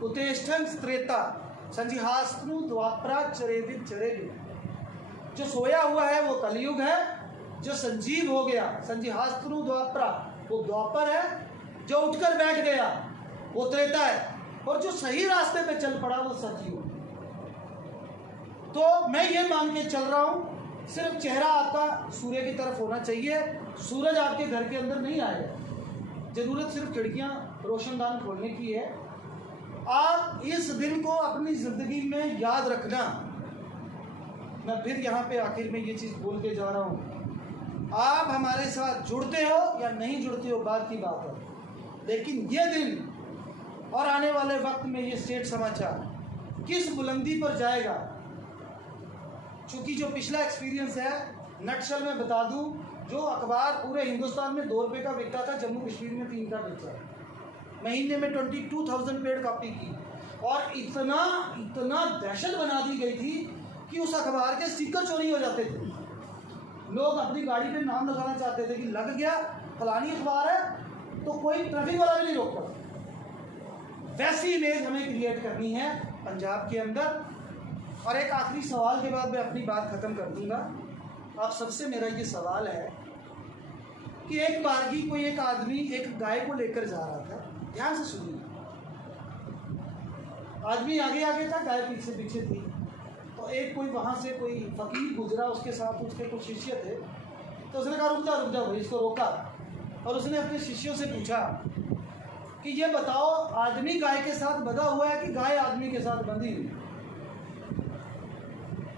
उतेष्ठं त्रेता संजिहास्तनु द्वापरा चरेदित चरेदित। जो सोया हुआ है वो कलयुग है, जो संजीव हो गया संजिहास्तनु द्वापरा वो द्वापर है, जो उठकर बैठ गया वो त्रेता है, और जो सही रास्ते पे चल पड़ा वो सतयुग। तो मैं ये मान के चल रहा हूँ, सिर्फ चेहरा आपका सूर्य की तरफ होना चाहिए, सूरज आपके घर के अंदर नहीं आएगा। जरूरत सिर्फ खिड़कियाँ रोशनदान खोलने की है। आप इस दिन को अपनी जिंदगी में याद रखना। मैं फिर यहाँ पे आखिर में ये चीज़ बोल के जा रहा हूँ, आप हमारे साथ जुड़ते हो या नहीं जुड़ते हो बात की बात है, लेकिन ये दिन और आने वाले वक्त में ये स्टेट समाचार किस बुलंदी पर जाएगा, चूँकि जो पिछला एक्सपीरियंस है नक्शल में बता दूं, जो अखबार पूरे हिंदुस्तान में 2 रुपये का बिकता था, जम्मू कश्मीर में 3 का बिकता है। महीने में 22,000 पेड कॉपी की, और इतना दहशत बना दी गई थी कि उस अखबार के स्टिकर चोरी हो जाते थे। लोग अपनी गाड़ी पे नाम लगाना चाहते थे कि लग गया फलानी अखबार है, तो कोई ट्रैफिक वाला भी नहीं रोकता। वैसी इमेज हमें क्रिएट करनी है पंजाब के अंदर। और एक आखिरी सवाल के बाद मैं अपनी बात खत्म कर दूंगा। आप सबसे मेरा ये सवाल है कि एक बारगी कोई एक आदमी एक गाय को लेकर जा रहा था, ध्यान से सुनिए। आदमी आगे आगे था, गाय पीछे पीछे थी। तो एक कोई वहाँ से कोई फकीर गुजरा, उसके साथ उसके कुछ शिष्य थे। तो उसने कहा रुक जा भाई, इसको रोका, और उसने अपने शिष्यों से पूछा कि ये बताओ, आदमी गाय के साथ बंधा हुआ है कि गाय आदमी के साथ बंधी हुई?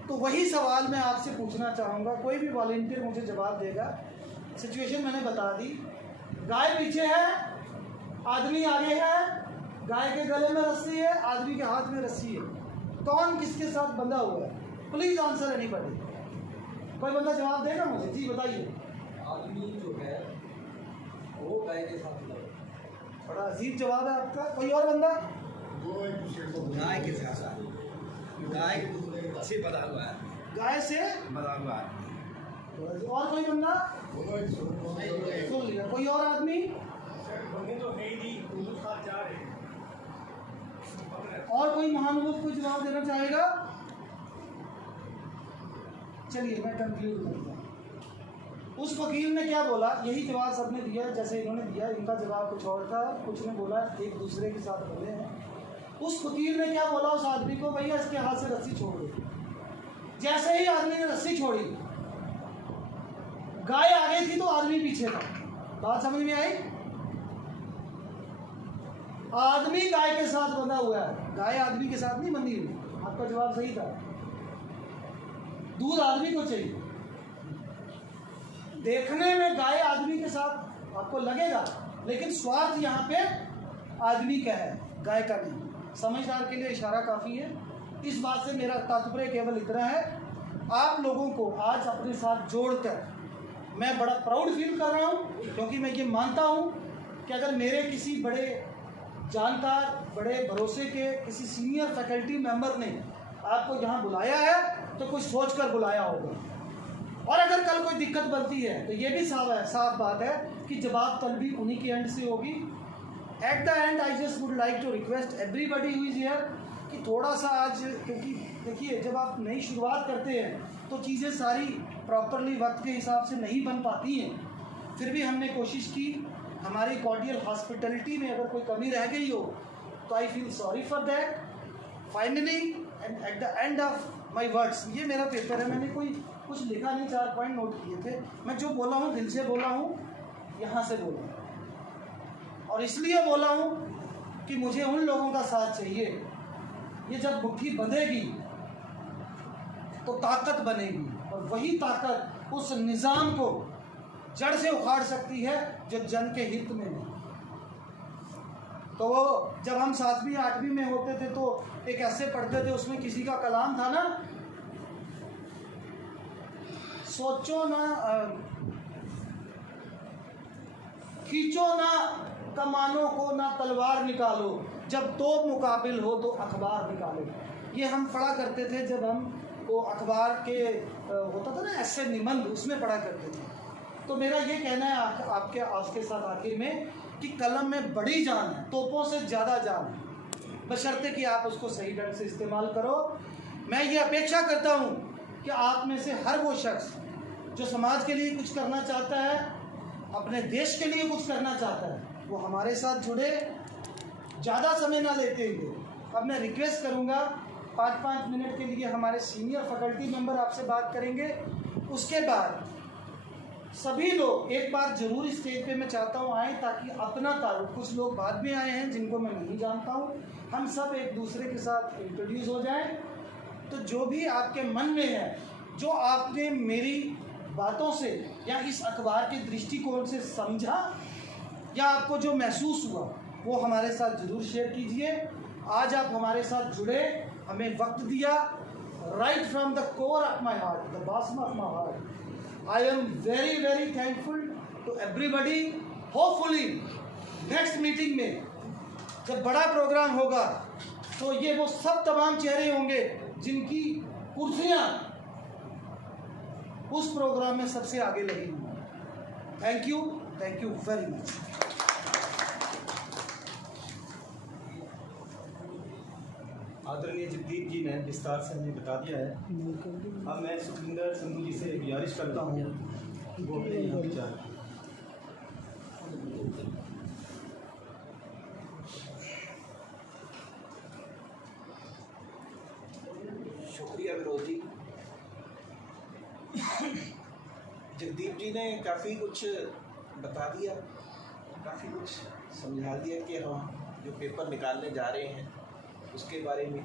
तो वही सवाल मैं आपसे पूछना चाहूँगा, कोई भी वॉलंटियर मुझे जवाब देगा। सिचुएशन मैंने बता दी, गाय पीछे है, आदमी आगे है, गाय के गले में रस्सी है, आदमी के हाथ में रस्सी है, कौन किसके साथ बंधा हुआ है? Please answer anybody. कोई बंदा जवाब देगा मुझे? जी बताइए। आदमी जो है वो गाय के साथ है। बड़ा अजीब जवाब है आपका। कोई और बंदा? गाय के साथ, गाय से बधा हुआ है, गाय से बधा हुआ है। और कोई बंदा? सुन लिया। कोई और आदमी? और कोई महानुभाव कोई जवाब देना चाहेगा? चलिए मैं कंक्लूड करता हूँ। उस वकील ने क्या बोला, यही जवाब सबने दिया जैसे इन्होंने दिया। इनका जवाब कुछ और था, कुछ ने बोला एक दूसरे के साथ बोले हैं। उस वकील ने क्या बोला उस आदमी को, भैया इसके हाथ से रस्सी छोड़ दो। जैसे ही आदमी ने रस्सी छोड़ी, गाय आगे थी तो आदमी पीछे था। बात समझ में आई? आदमी गाय के साथ बंधा हुआ है, गाय आदमी के साथ नहीं बंधी हुई। आपका जवाब सही था। दूध आदमी को चाहिए। देखने में गाय आदमी के साथ आपको लगेगा, लेकिन स्वार्थ यहाँ पे आदमी का है, गाय का नहीं। समझदार के लिए इशारा काफ़ी है। इस बात से मेरा तात्पर्य केवल इतना है, आप लोगों को आज अपने साथ जोड़कर मैं बड़ा प्राउड फील कर रहा हूँ, क्योंकि मैं ये मानता हूँ कि अगर मेरे किसी बड़े जानकार, बड़े भरोसे के किसी सीनियर फैकल्टी मेंबर ने आपको यहाँ बुलाया है तो कुछ सोच कर बुलाया होगा। और अगर कल कोई दिक्कत बनती है तो ये भी साफ बात है कि जवाब कल भी उन्हीं के एंड से होगी। At the end I just would like to request everybody who is here कि थोड़ा सा आज, क्योंकि देखिए जब आप नई शुरुआत करते हैं तो चीज़ें सारी प्रॉपरली वक्त के हिसाब से नहीं बन पाती हैं। फिर भी हमने कोशिश की। हमारी कॉर्डियल हॉस्पिटलिटी में अगर कोई कमी रह गई हो तो I feel sorry for that. Finally and eight the end of my words, ये मेरा पेपर है, मैंने कोई कुछ लिखा नहीं, 4 पॉइंट नोट किए थे। मैं जो बोला हूँ दिल से बोला हूँ, यहाँ से बोला हूँ, और इसलिए बोला हूँ कि मुझे उन लोगों का साथ चाहिए। ये जब मुट्ठी बंधेगी तो ताकत बनेगी, और वही ताकत उस निज़ाम को जड़ से उखाड़ सकती है जो जन के हित में नहीं। तो वो जब हम 7वीं 8वीं में होते थे तो एक ऐसे पढ़ते थे, उसमें किसी का कलाम था ना, सोचो ना, खींचो ना कमानों को, ना तलवार निकालो, जब तोप मुकाबिल हो तो अखबार निकालो। ये हम पढ़ा करते थे जब हम वो अखबार के होता था ना ऐसे निबंध, उसमें पढ़ा करते थे। तो मेरा ये कहना है आपके साथ आखिर में कि कलम में बड़ी जान है, तोपों से ज़्यादा जान है, बशर्ते कि आप उसको सही ढंग से इस्तेमाल करो। मैं ये अपेक्षा करता हूँ कि आप में से हर वो शख्स जो समाज के लिए कुछ करना चाहता है, अपने देश के लिए कुछ करना चाहता है, वो हमारे साथ जुड़े। ज़्यादा समय ना लेते हुए अब मैं रिक्वेस्ट करूँगा, 5-5 मिनट के लिए हमारे सीनियर फैकल्टी मेंबर आपसे बात करेंगे। उसके बाद सभी लोग एक बार जरूर स्टेज पे मैं चाहता हूँ आए, ताकि अपना ताल्लुक, कुछ लोग बाद में आए हैं जिनको मैं नहीं जानता हूँ, हम सब एक दूसरे के साथ इंट्रोड्यूस हो जाएं। तो जो भी आपके मन में है, जो आपने मेरी बातों से या इस अखबार के दृष्टिकोण से समझा या आपको जो महसूस हुआ, वो हमारे साथ ज़रूर शेयर कीजिए। आज आप हमारे साथ जुड़े, हमें वक्त दिया, right from the core of my heart, the bottom of my heart, I am very very thankful to everybody। Hopefully next meeting में जब बड़ा प्रोग्राम होगा तो ये वो सब तमाम चेहरे होंगे जिनकी कुर्सियाँ उस प्रोग्राम में सबसे आगे लगी हुई। Thank you very much. आदरणीय जगदीप जी ने विस्तार से हमें बता दिया है। अब मैं सुखविंदर संधू जी से गुजारिश करता हूँ वो अपने यहाँ विचार। शुक्रिया विरोध जी। जगदीप जी ने काफ़ी कुछ बता दिया, काफ़ी कुछ समझा दिया कि हम जो पेपर निकालने जा रहे हैं उसके बारे में।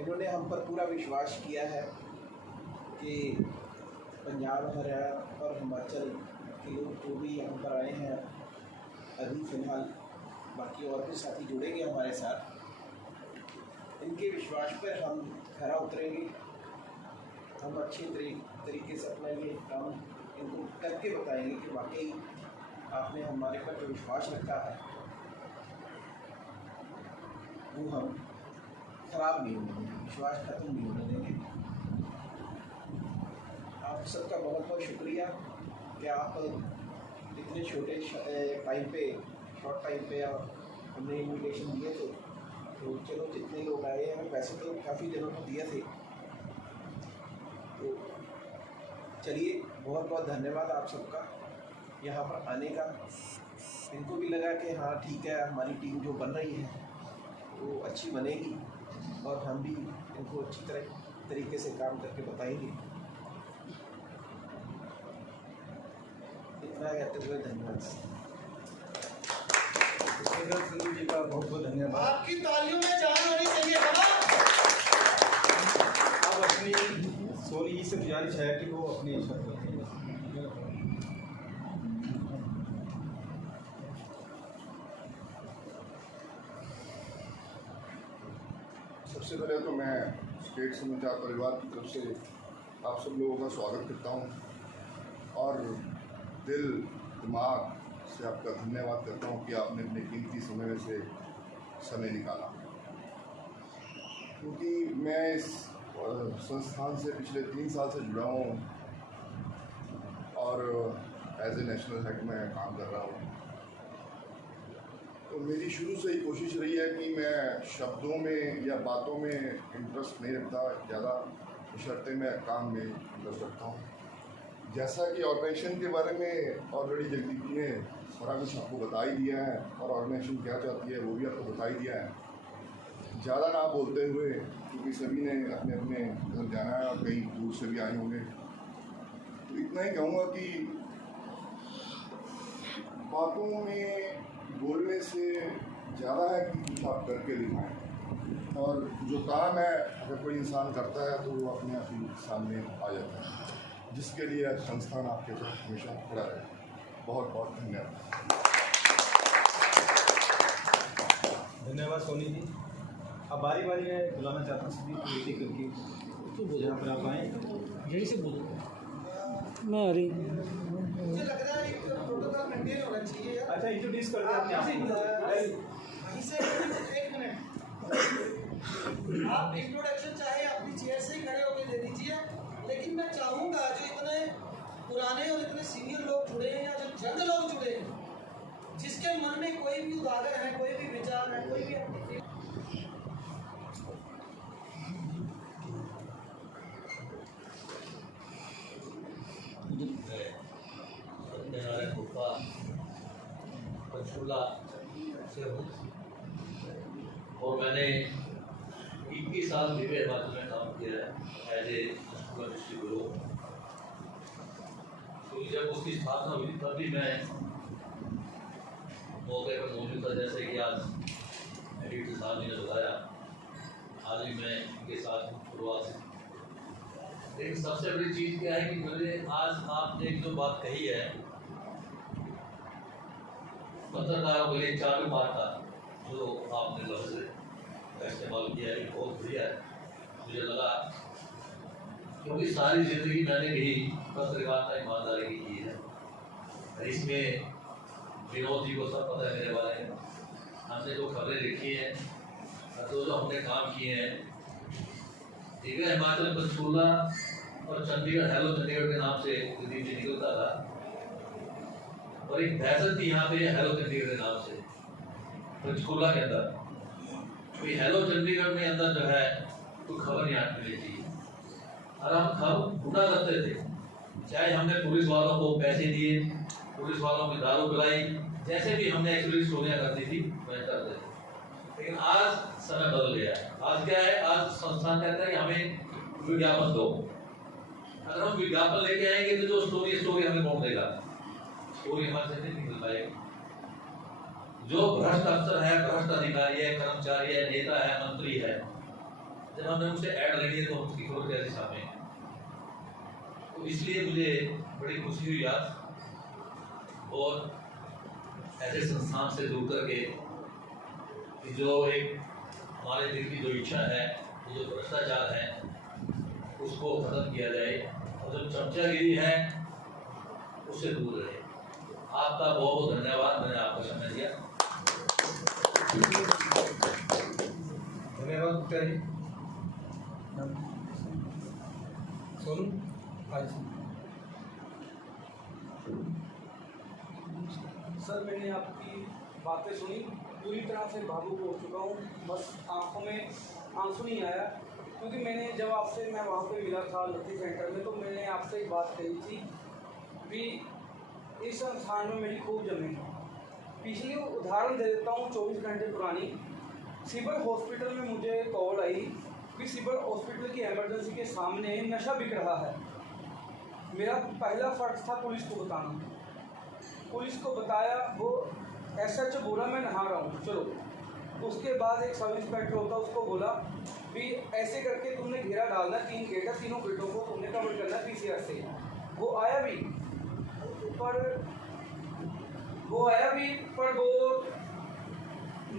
इन्होंने हम पर पूरा विश्वास किया है कि पंजाब, हरियाणा और हिमाचल के लोग जो भी यहाँ पर आए हैं अभी फ़िलहाल, बाकी और भी साथी जुड़ेंगे हमारे साथ, इनके विश्वास पर हम खरा उतरेंगे। हम अच्छे तरीके से अपना ये काम इनको करके बताएंगे कि वाकई आपने हमारे पर जो विश्वास रखा है वो हम खराब नहीं होने देंगे, विश्वास खत्म नहीं होने देंगे। आप सबका बहुत बहुत शुक्रिया कि आप इतने छोटे टाइम पे, शॉर्ट टाइम पे हमने इन्विटेशन दिए थे। तो चलो जितने लोग आए हैं, वैसे तो काफ़ी दिनों को दिए थे, तो चलिए बहुत बहुत धन्यवाद आप सबका यहाँ पर आने का। इनको भी लगा कि हाँ ठीक है, हमारी टीम जो बन रही है वो अच्छी बनेगी और हम भी इनको अच्छी तरीके से काम करके बताएंगे। इतना कहते हुए धन्यवाद। संधू जी का बहुत बहुत धन्यवाद। आपकी तालियों में जान होनी चाहिए। अब अपनी सोनी जी से गुजारिश है कि वो अपनी शब्द रखें। सबसे पहले तो मैं स्टेट समाचार परिवार की तरफ से आप सब लोगों का स्वागत करता हूं और दिल दिमाग से आपका धन्यवाद करता हूं कि आपने अपने कीमती समय में से समय निकाला, क्योंकि मैं इस संस्थान से पिछले 3 साल से जुड़ा हूं और एज ए नेशनल हेड में काम कर रहा हूं। तो मेरी शुरू से ही कोशिश रही है कि मैं शब्दों में या बातों में इंटरेस्ट नहीं रखता ज़्यादा, बशर्ते मैं काम में इंटरेस्ट रखता हूँ। जैसा कि ऑर्गेनाइजेशन के बारे में ऑलरेडी जगदीप जी ने सारा कुछ आपको बता ही दिया है और ऑर्गेनाइजेशन क्या चाहती है वो भी आपको बता ही दिया है। ज़्यादा ना बोलते हुए, क्योंकि सभी ने अपने अपने घर जाना है और कई दूर से भी आए होंगे, तो इतना ही कहूँगा कि बातों में बोलने से ज़्यादा है कि कुछ आप करके दिखाएं, और जो काम है अगर कोई इंसान करता है तो वो अपने आप ही सामने आ जाता है, जिसके लिए संस्थान आपके साथ हमेशा खड़ा रहे। बहुत बहुत धन्यवाद। धन्यवाद सोनी जी। अब बारी बारी में बुलाना चाहता हूँ सभी को एक करके, तो यहाँ पर आप आएँ, यहीं से बोलो। मैं अरे मुझे लग रहा है एक प्रोटोकॉल मेंटेन होना चाहिए यार। अच्छा, इंट्रोड्यूस कर दें अपने आप को। इसे एक मिनट, आप इंट्रोडक्शन चाहे अपनी चेयर से ही खड़े होकर दे दीजिए, लेकिन मैं चाहूँगा जो इतने पुराने और इतने सीनियर लोग जुड़े हैं या जो जंग लोग जुड़े हैं, जिसके मन में कोई भी उदागर है, कोई भी विचार है, कोई भी सत्यनारायण गुप्ता पंचकूला से हूँ और मैंने 21 साल दिव्य हिमाचल में काम किया है as a Panchkula district bureau. तो जब उसकी स्थापना हुई तब भी मैं मौके पर मौजूद था, जैसे कि आज एडिटर साहब ने बताया, आज भी मैं इनके साथ शुरुआत से। लेकिन सबसे बड़ी चीज़ क्या है कि मुझे आज आपने एक जो बात कही है पत्रकारों के लिए चालू बात का जो आपने लफ्ज़ का इस्तेमाल किया है बहुत बढ़िया है। मुझे लगा क्योंकि सारी ज़िंदगी मैंने भी पत्रकारिता ईमानदारी की है। इसमें विनोद जी को सब पता है मेरे बारे में, हमने जो खबरें लिखी हैं तो जो हमने काम किए हैं, दिव्य हिमाचल पंचकूला और चंडीगढ़ हेलो चंडीगढ़ के नाम से नीति निकलता था, और एक दहशत थी यहाँ पे हेलो चंडीगढ़ के नाम से पंचकूला के अंदर। तो हेलो चंडीगढ़ में अंदर जो है तो खबर नहीं आती मिलती और हम खबर ढूंढा करते थे, चाहे हमने पुलिस वालों को पैसे दिए, पुलिस वालों की दारू पिलाई, जैसे भी हमने एक्चुअली स्टोरियाँ करती थी वह करते थे। लेकिन आज समय बदल गया। आज क्या है, आज संस्थान कहता है कि हमें विज्ञापन दो। अगर हम विज्ञापन लेके आएंगे तो जो स्टोरी हमें कौन देगा? स्टोरी हमारे से नहीं निकल पाएगी। जो भ्रष्ट अफसर है, भ्रष्ट अधिकारी है, कर्मचारी है, नेता है, मंत्री है, जब हमने उनसे ऐड लेनी है तो उसकी खबर कैसे सामने? तो इसलिए मुझे बड़ी खुशी हुई आज, और ऐसे संस्थान से जुड़ करके कि जो एक हमारे दिल की जो इच्छा है, जो भ्रष्टाचार है, उसको खत्म किया जाए और जो चमचागिरी है उससे दूर रहे। आपका बहुत बहुत धन्यवाद, मैंने आपको समय दिया। धन्यवाद गुप्ता जी। सोनू आज सर, मैंने आपकी बातें सुनी, पूरी तरह से भावुक हो चुका हूँ। बस आंखों में आंसू नहीं आया, क्योंकि मैं वहाँ पे मिला था लक्की सेंटर में, तो मैंने आपसे एक बात कही थी कि इस संस्थान में मेरी खूब जमीन है। पिछली उदाहरण दे देता हूँ, 24 घंटे पुरानी। सिविल हॉस्पिटल में मुझे कॉल आई कि सिविल हॉस्पिटल की इमरजेंसी के सामने नशा बिक रहा है। मेरा पहला फर्ज था पुलिस को बताना। पुलिस को बताया, वो SHO बोला मैं नहा रहा हूँ, चलो। उसके बाद एक सब इंस्पेक्टर होता, उसको बोला भी ऐसे करके तुमने घेरा डालना, 3 गेट है, तीनों गेटों को तुमने कवर करना PCR से। वो आया भी, पर वो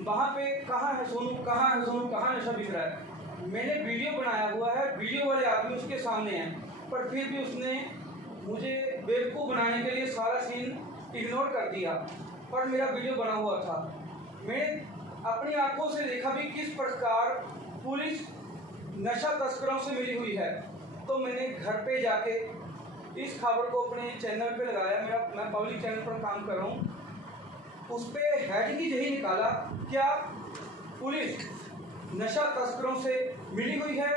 वहाँ पे कहाँ है सोनू, कहाँ नशा बिक रहा है। मैंने वीडियो बनाया हुआ है, वीडियो वाले आदमी उसके सामने हैं, पर फिर भी उसने मुझे बेवकूफ़ बनाने के लिए सारा सीन इग्नोर कर दिया। पर मेरा वीडियो बना हुआ था। मैंने अपनी आंखों से देखा भी किस प्रकार पुलिस नशा तस्करों से मिली हुई है। तो मैंने घर पे जाके इस खबर को अपने चैनल पे लगाया। मैं पब्लिक चैनल पर काम कर रहा हूँ। उस पर हेडिंग ही यही निकाला, क्या पुलिस नशा तस्करों से मिली हुई है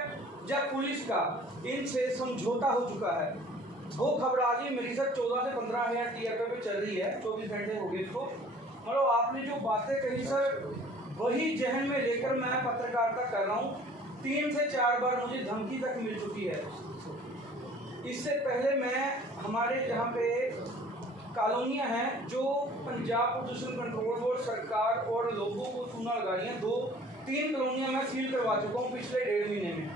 या पुलिस का इनसे समझौता हो चुका है। वो खबरदारी मेरी सर 14 से 15 हज़ार टीआरपी पे चल रही है, 24 घंटे हो गए इसको। मतलब आपने जो बातें कही सर, वही जहन में लेकर मैं पत्रकारिता कर रहा हूँ। 3 से 4 बार मुझे धमकी तक मिल चुकी है। इससे पहले मैं हमारे यहाँ पे कॉलोनियाँ हैं जो पंजाब पोल्यूशन कंट्रोल बोर्ड सरकार और लोगों को चूना लगा रही हैं, 2-3 कॉलोनियाँ मैं सील करवा चुका हूँ पिछले 1.5 महीने में।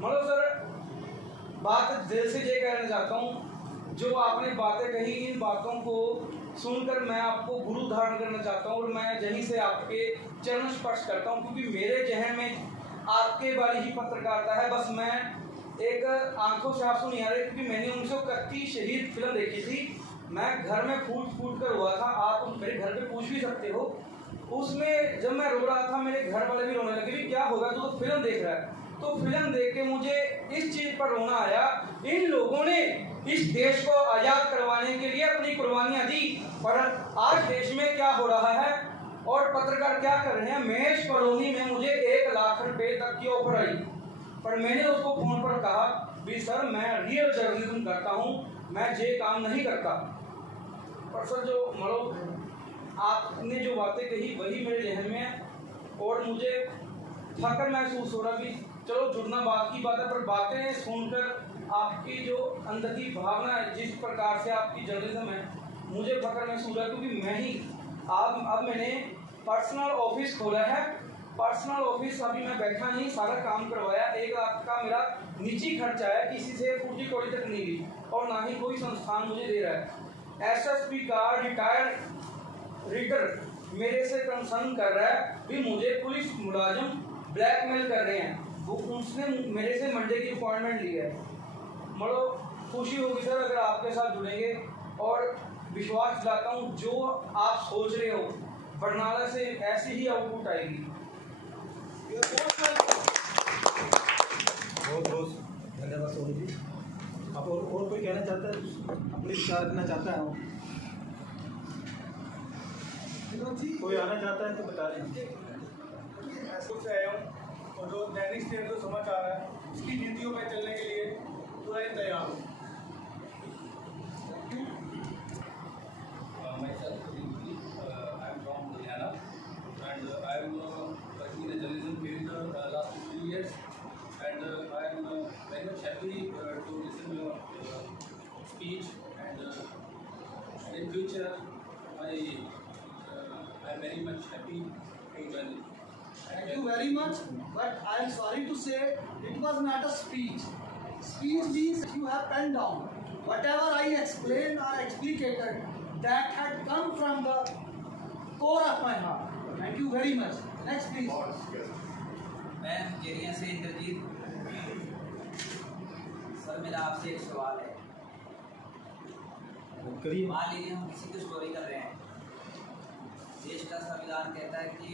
मतलब सर बात दिल से ये कहना चाहता हूँ, जो आपने बातें कही इन बातों को सुनकर मैं आपको गुरु धारण करना चाहता हूँ और मैं यहीं से आपके चरण स्पर्श करता हूँ, क्योंकि मेरे जहन में आपके वाली ही पत्रकारिता है। बस मैं एक आंखों से आंसू नहीं आ रहे, क्योंकि मैंने 1931 शहीद फिल्म देखी थी। मैं घर में फूट कर हुआ था, आप मेरे घर पे पूछ भी सकते हो। उसमें जब मैं रो रहा था मेरे घर वाले भी रोने लगे, भी क्या होगा तू तो फिल्म देख रहा है। तो फिल्म देख के मुझे इस चीज पर रोना आया, इन लोगों ने इस देश को आजाद करवाने के लिए अपनी कुर्बानियां दी, पर आज देश में क्या हो रहा है और पत्रकार क्या कर रहे हैं। महेश कॉलोनी में मुझे 1 लाख रुपए तक की ऑफर आई, पर मैंने उसको फोन पर कहा भी सर मैं रियल जर्नलिज्म करता हूँ, मैं ये काम नहीं करता। पर सर जो मतलब आपने जो बातें कही वही मेरे जहन में है और मुझे फख्र महसूस हो रहा भी चलो जुड़ना बात की बात है, पर बातें सुनकर आपकी जो अंदर की भावना है, जिस प्रकार से आपकी जर्नलिज्म है, मुझे फख्र महसूस हो रहा है। क्योंकि मैं ही अब मैंने पर्सनल ऑफिस खोला है। पर्सनल ऑफिस अभी मैं बैठा नहीं, सारा काम करवाया। 1 लाख का मेरा निजी खर्चा है, किसी से फूटी कौड़ी तक नहीं ली और ना ही कोई संस्थान मुझे दे रहा है। एसएसपी का रिटायर्ड रीडर मेरे से कंसर्न कर रहा है भी मुझे पुलिस मुलाजिम ब्लैकमेल कर रहे हैं। वो उसने मेरे से मंडे की अपॉइंटमेंट ली है। मतलब खुशी होगी सर अगर आपके साथ जुड़ेंगे और विश्वास दिलाता हूँ जो आप सोच रहे हो बरनाला से ऐसी ही आउटपुट आएगी। बहुत बहुत धन्यवाद सोनू जी। आप और कोई कहना चाहता है, अपने विचार रखना चाहता है? कोई आना चाहता है तो बता दें। से आया हूँ और जो दैनिक स्टेट जो समाचार है उसकी नीतियों पर चलने के लिए पूरा ही तैयार हूँ। Myself, I am from Haryana and I am working in the journalism field last 2 years and I am very much happy to listen your speech and in future I am very much happy to join it. Thank you very much, but I am sorry to say it was not a speech. Speech means you have penned down. Whatever I explained or explicated, that had come from the core of my heart. Thank you very much. Next please. मैं केरिया से Indrajit. Sir मेरा आपसे एक सवाल है। मान लीजिए हम किसी को स्टोरी कर रहे हैं, देश का संविधान कहता है कि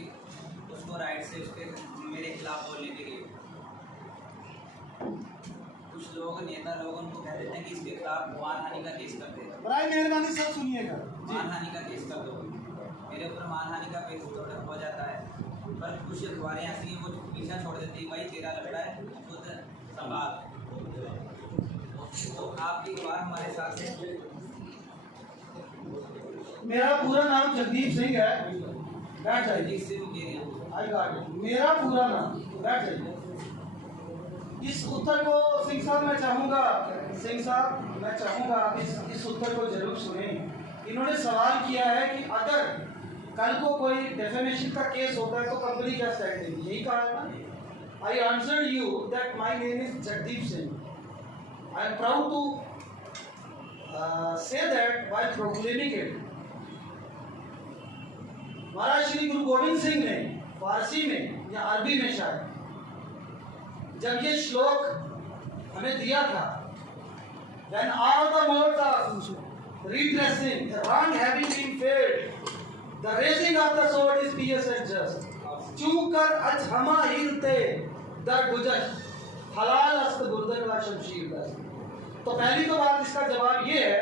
उसको राइट से उसके मेरे खिलाफ बोलने के लिए कुछ लोग नेता लोग उनको कह देते हैं कि इसके खिलाफ मानहानि का केस कर दे। बड़ी मेहरबानी सब सुनिएगा। मानहानि का केस कर दो, मेरे ऊपर मानहानि का केस हो जाता है। पर कुछ अखबारें ऐसी हैं वो पीछा छोड़ देती है, भाई तेरा लफड़ा है खुद संभाल। तो आपकी अखबार हमारे साथ है। मेरा पूरा नाम जगदीप सिंह है। बैठ जाइए। I got it. मेरा पूरा नाम। बैठ जाइए। इस उत्तर को सिंह साहब मैं चाहूँगा आप इस उत्तर को जरूर सुने। इन्होंने सवाल किया है कि अगर कल को कोई डेफेमेशन का केस होता है तो कंपनी क्या स्टैंड देगी, यही कहा है ना। I answered you that my name is Jagdeep Singh. I am proud to say that while proclaiming it. Maharaj Shri Guru Gobind Singh ने फारसी में या अरबी में शायद जब ये श्लोक हमें दिया था, when all the modes of redressing the wrong having been failed, the raising of the sword is pious and just. चूक कर अज हमा हिलते दर गुजश, हलाल अस्त गुर्दन व शमशीर दस। तो पहली तो बात इसका जवाब ये है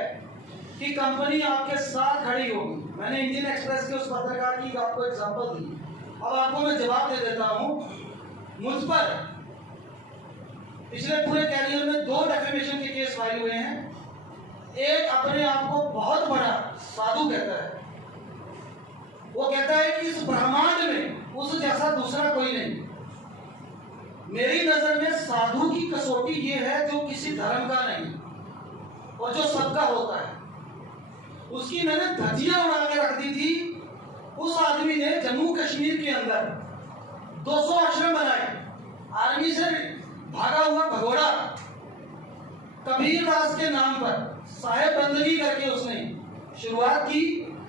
कि कंपनी आपके साथ खड़ी होगी। मैंने इंडियन एक्सप्रेस के उस पत्रकार की आपको एग्जांपल दी। अब आपको मैं जवाब दे देता हूँ। मुझ पर पिछले पूरे कैरियर में 2 डेफेमेशन के केस फाइल हुए हैं। एक अपने आप को बहुत बड़ा साधु कहता है। वो कहता है कि इस ब्रह्मांड में उस जैसा दूसरा कोई नहीं। मेरी नजर में साधु की कसौटी ये है जो किसी धर्म का नहीं और जो सबका होता है। उसकी मैंने धज्जियां उड़ा के रख दी थी। उस आदमी ने जम्मू कश्मीर के अंदर 200 आश्रम बनाए। आर्मी से भागा हुआ भगोड़ा कबीर दास के नाम पर साहेब बंदगी करके उसने शुरुआत की।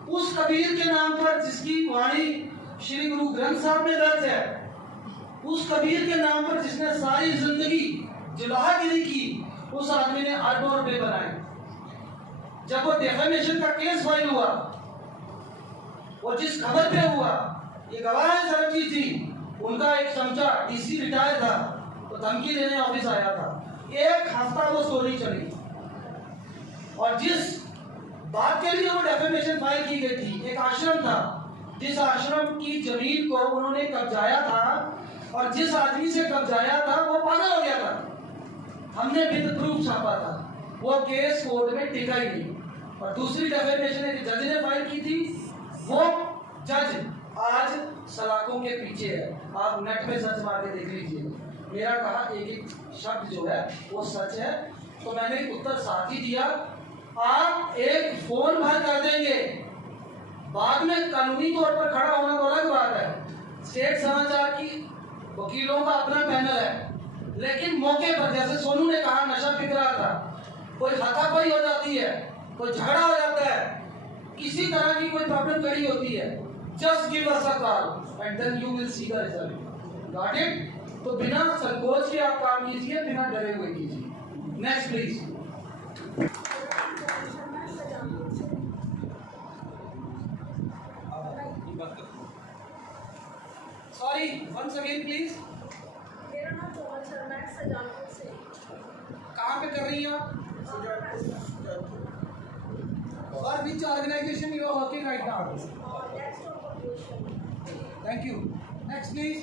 उस कबीर के नाम पर जिसकी वाणी श्री गुरु ग्रंथ साहब में दर्ज है, उस कबीर के नाम पर जिसने सारी जिंदगी जुलाहगिरी की, उस आदमी ने अरबों रुपए बनाए। जब वो डेफेमेशन का केस फाइल हुआ और जिस खबर पे हुआ, ये गवाह है सरबजीत जी, उनका एक चमचा डीसी रिटायर था तो धमकी देने ऑफिस आया था। एक हफ्ता वो स्टोरी चली और जिस बात के लिए वो डेफेमेशन फाइल की गई थी, एक आश्रम था जिस आश्रम की जमीन को उन्होंने कब्जाया था और जिस आदमी से कब्जाया था वो पागल हो गया था। हमने विद प्रूफ छापा था। वो केस कोर्ट में टिका ही नहीं। और दूसरी डेफेमेशन एक जज ने फाइल की थी, वो जज आज सलाखों के पीछे है। आप नेट पे सर्च मार के देख लीजिए। मेरा कहा एक एक शब्द जो है वो सच है। तो मैंने उत्तर साथ ही दिया, आप एक फोन भर कर देंगे, बाद में कानूनी तौर पर खड़ा होना तो अलग बात है। स्टेट समाचार की वकीलों का अपना पैनल है, लेकिन मौके पर जैसे सोनू ने कहा नशा बिक रहा था, कोई हाथापाई हो जाती है, कोई झगड़ा हो जाता है, किसी तरह की कोई प्रॉब्लम खड़ी होती है, just give us a call and then you will see the result. Got it? तो बिना संकोच के आप काम कीजिए, बिना डरे हुए कीजिए। Next please. Sorry, once again please. मेरा नाम कोमल शर्मा है, सजानपुर से। कहाँ पे कर रही हैं आप? और which organization you are working right now? Thank you. Next please.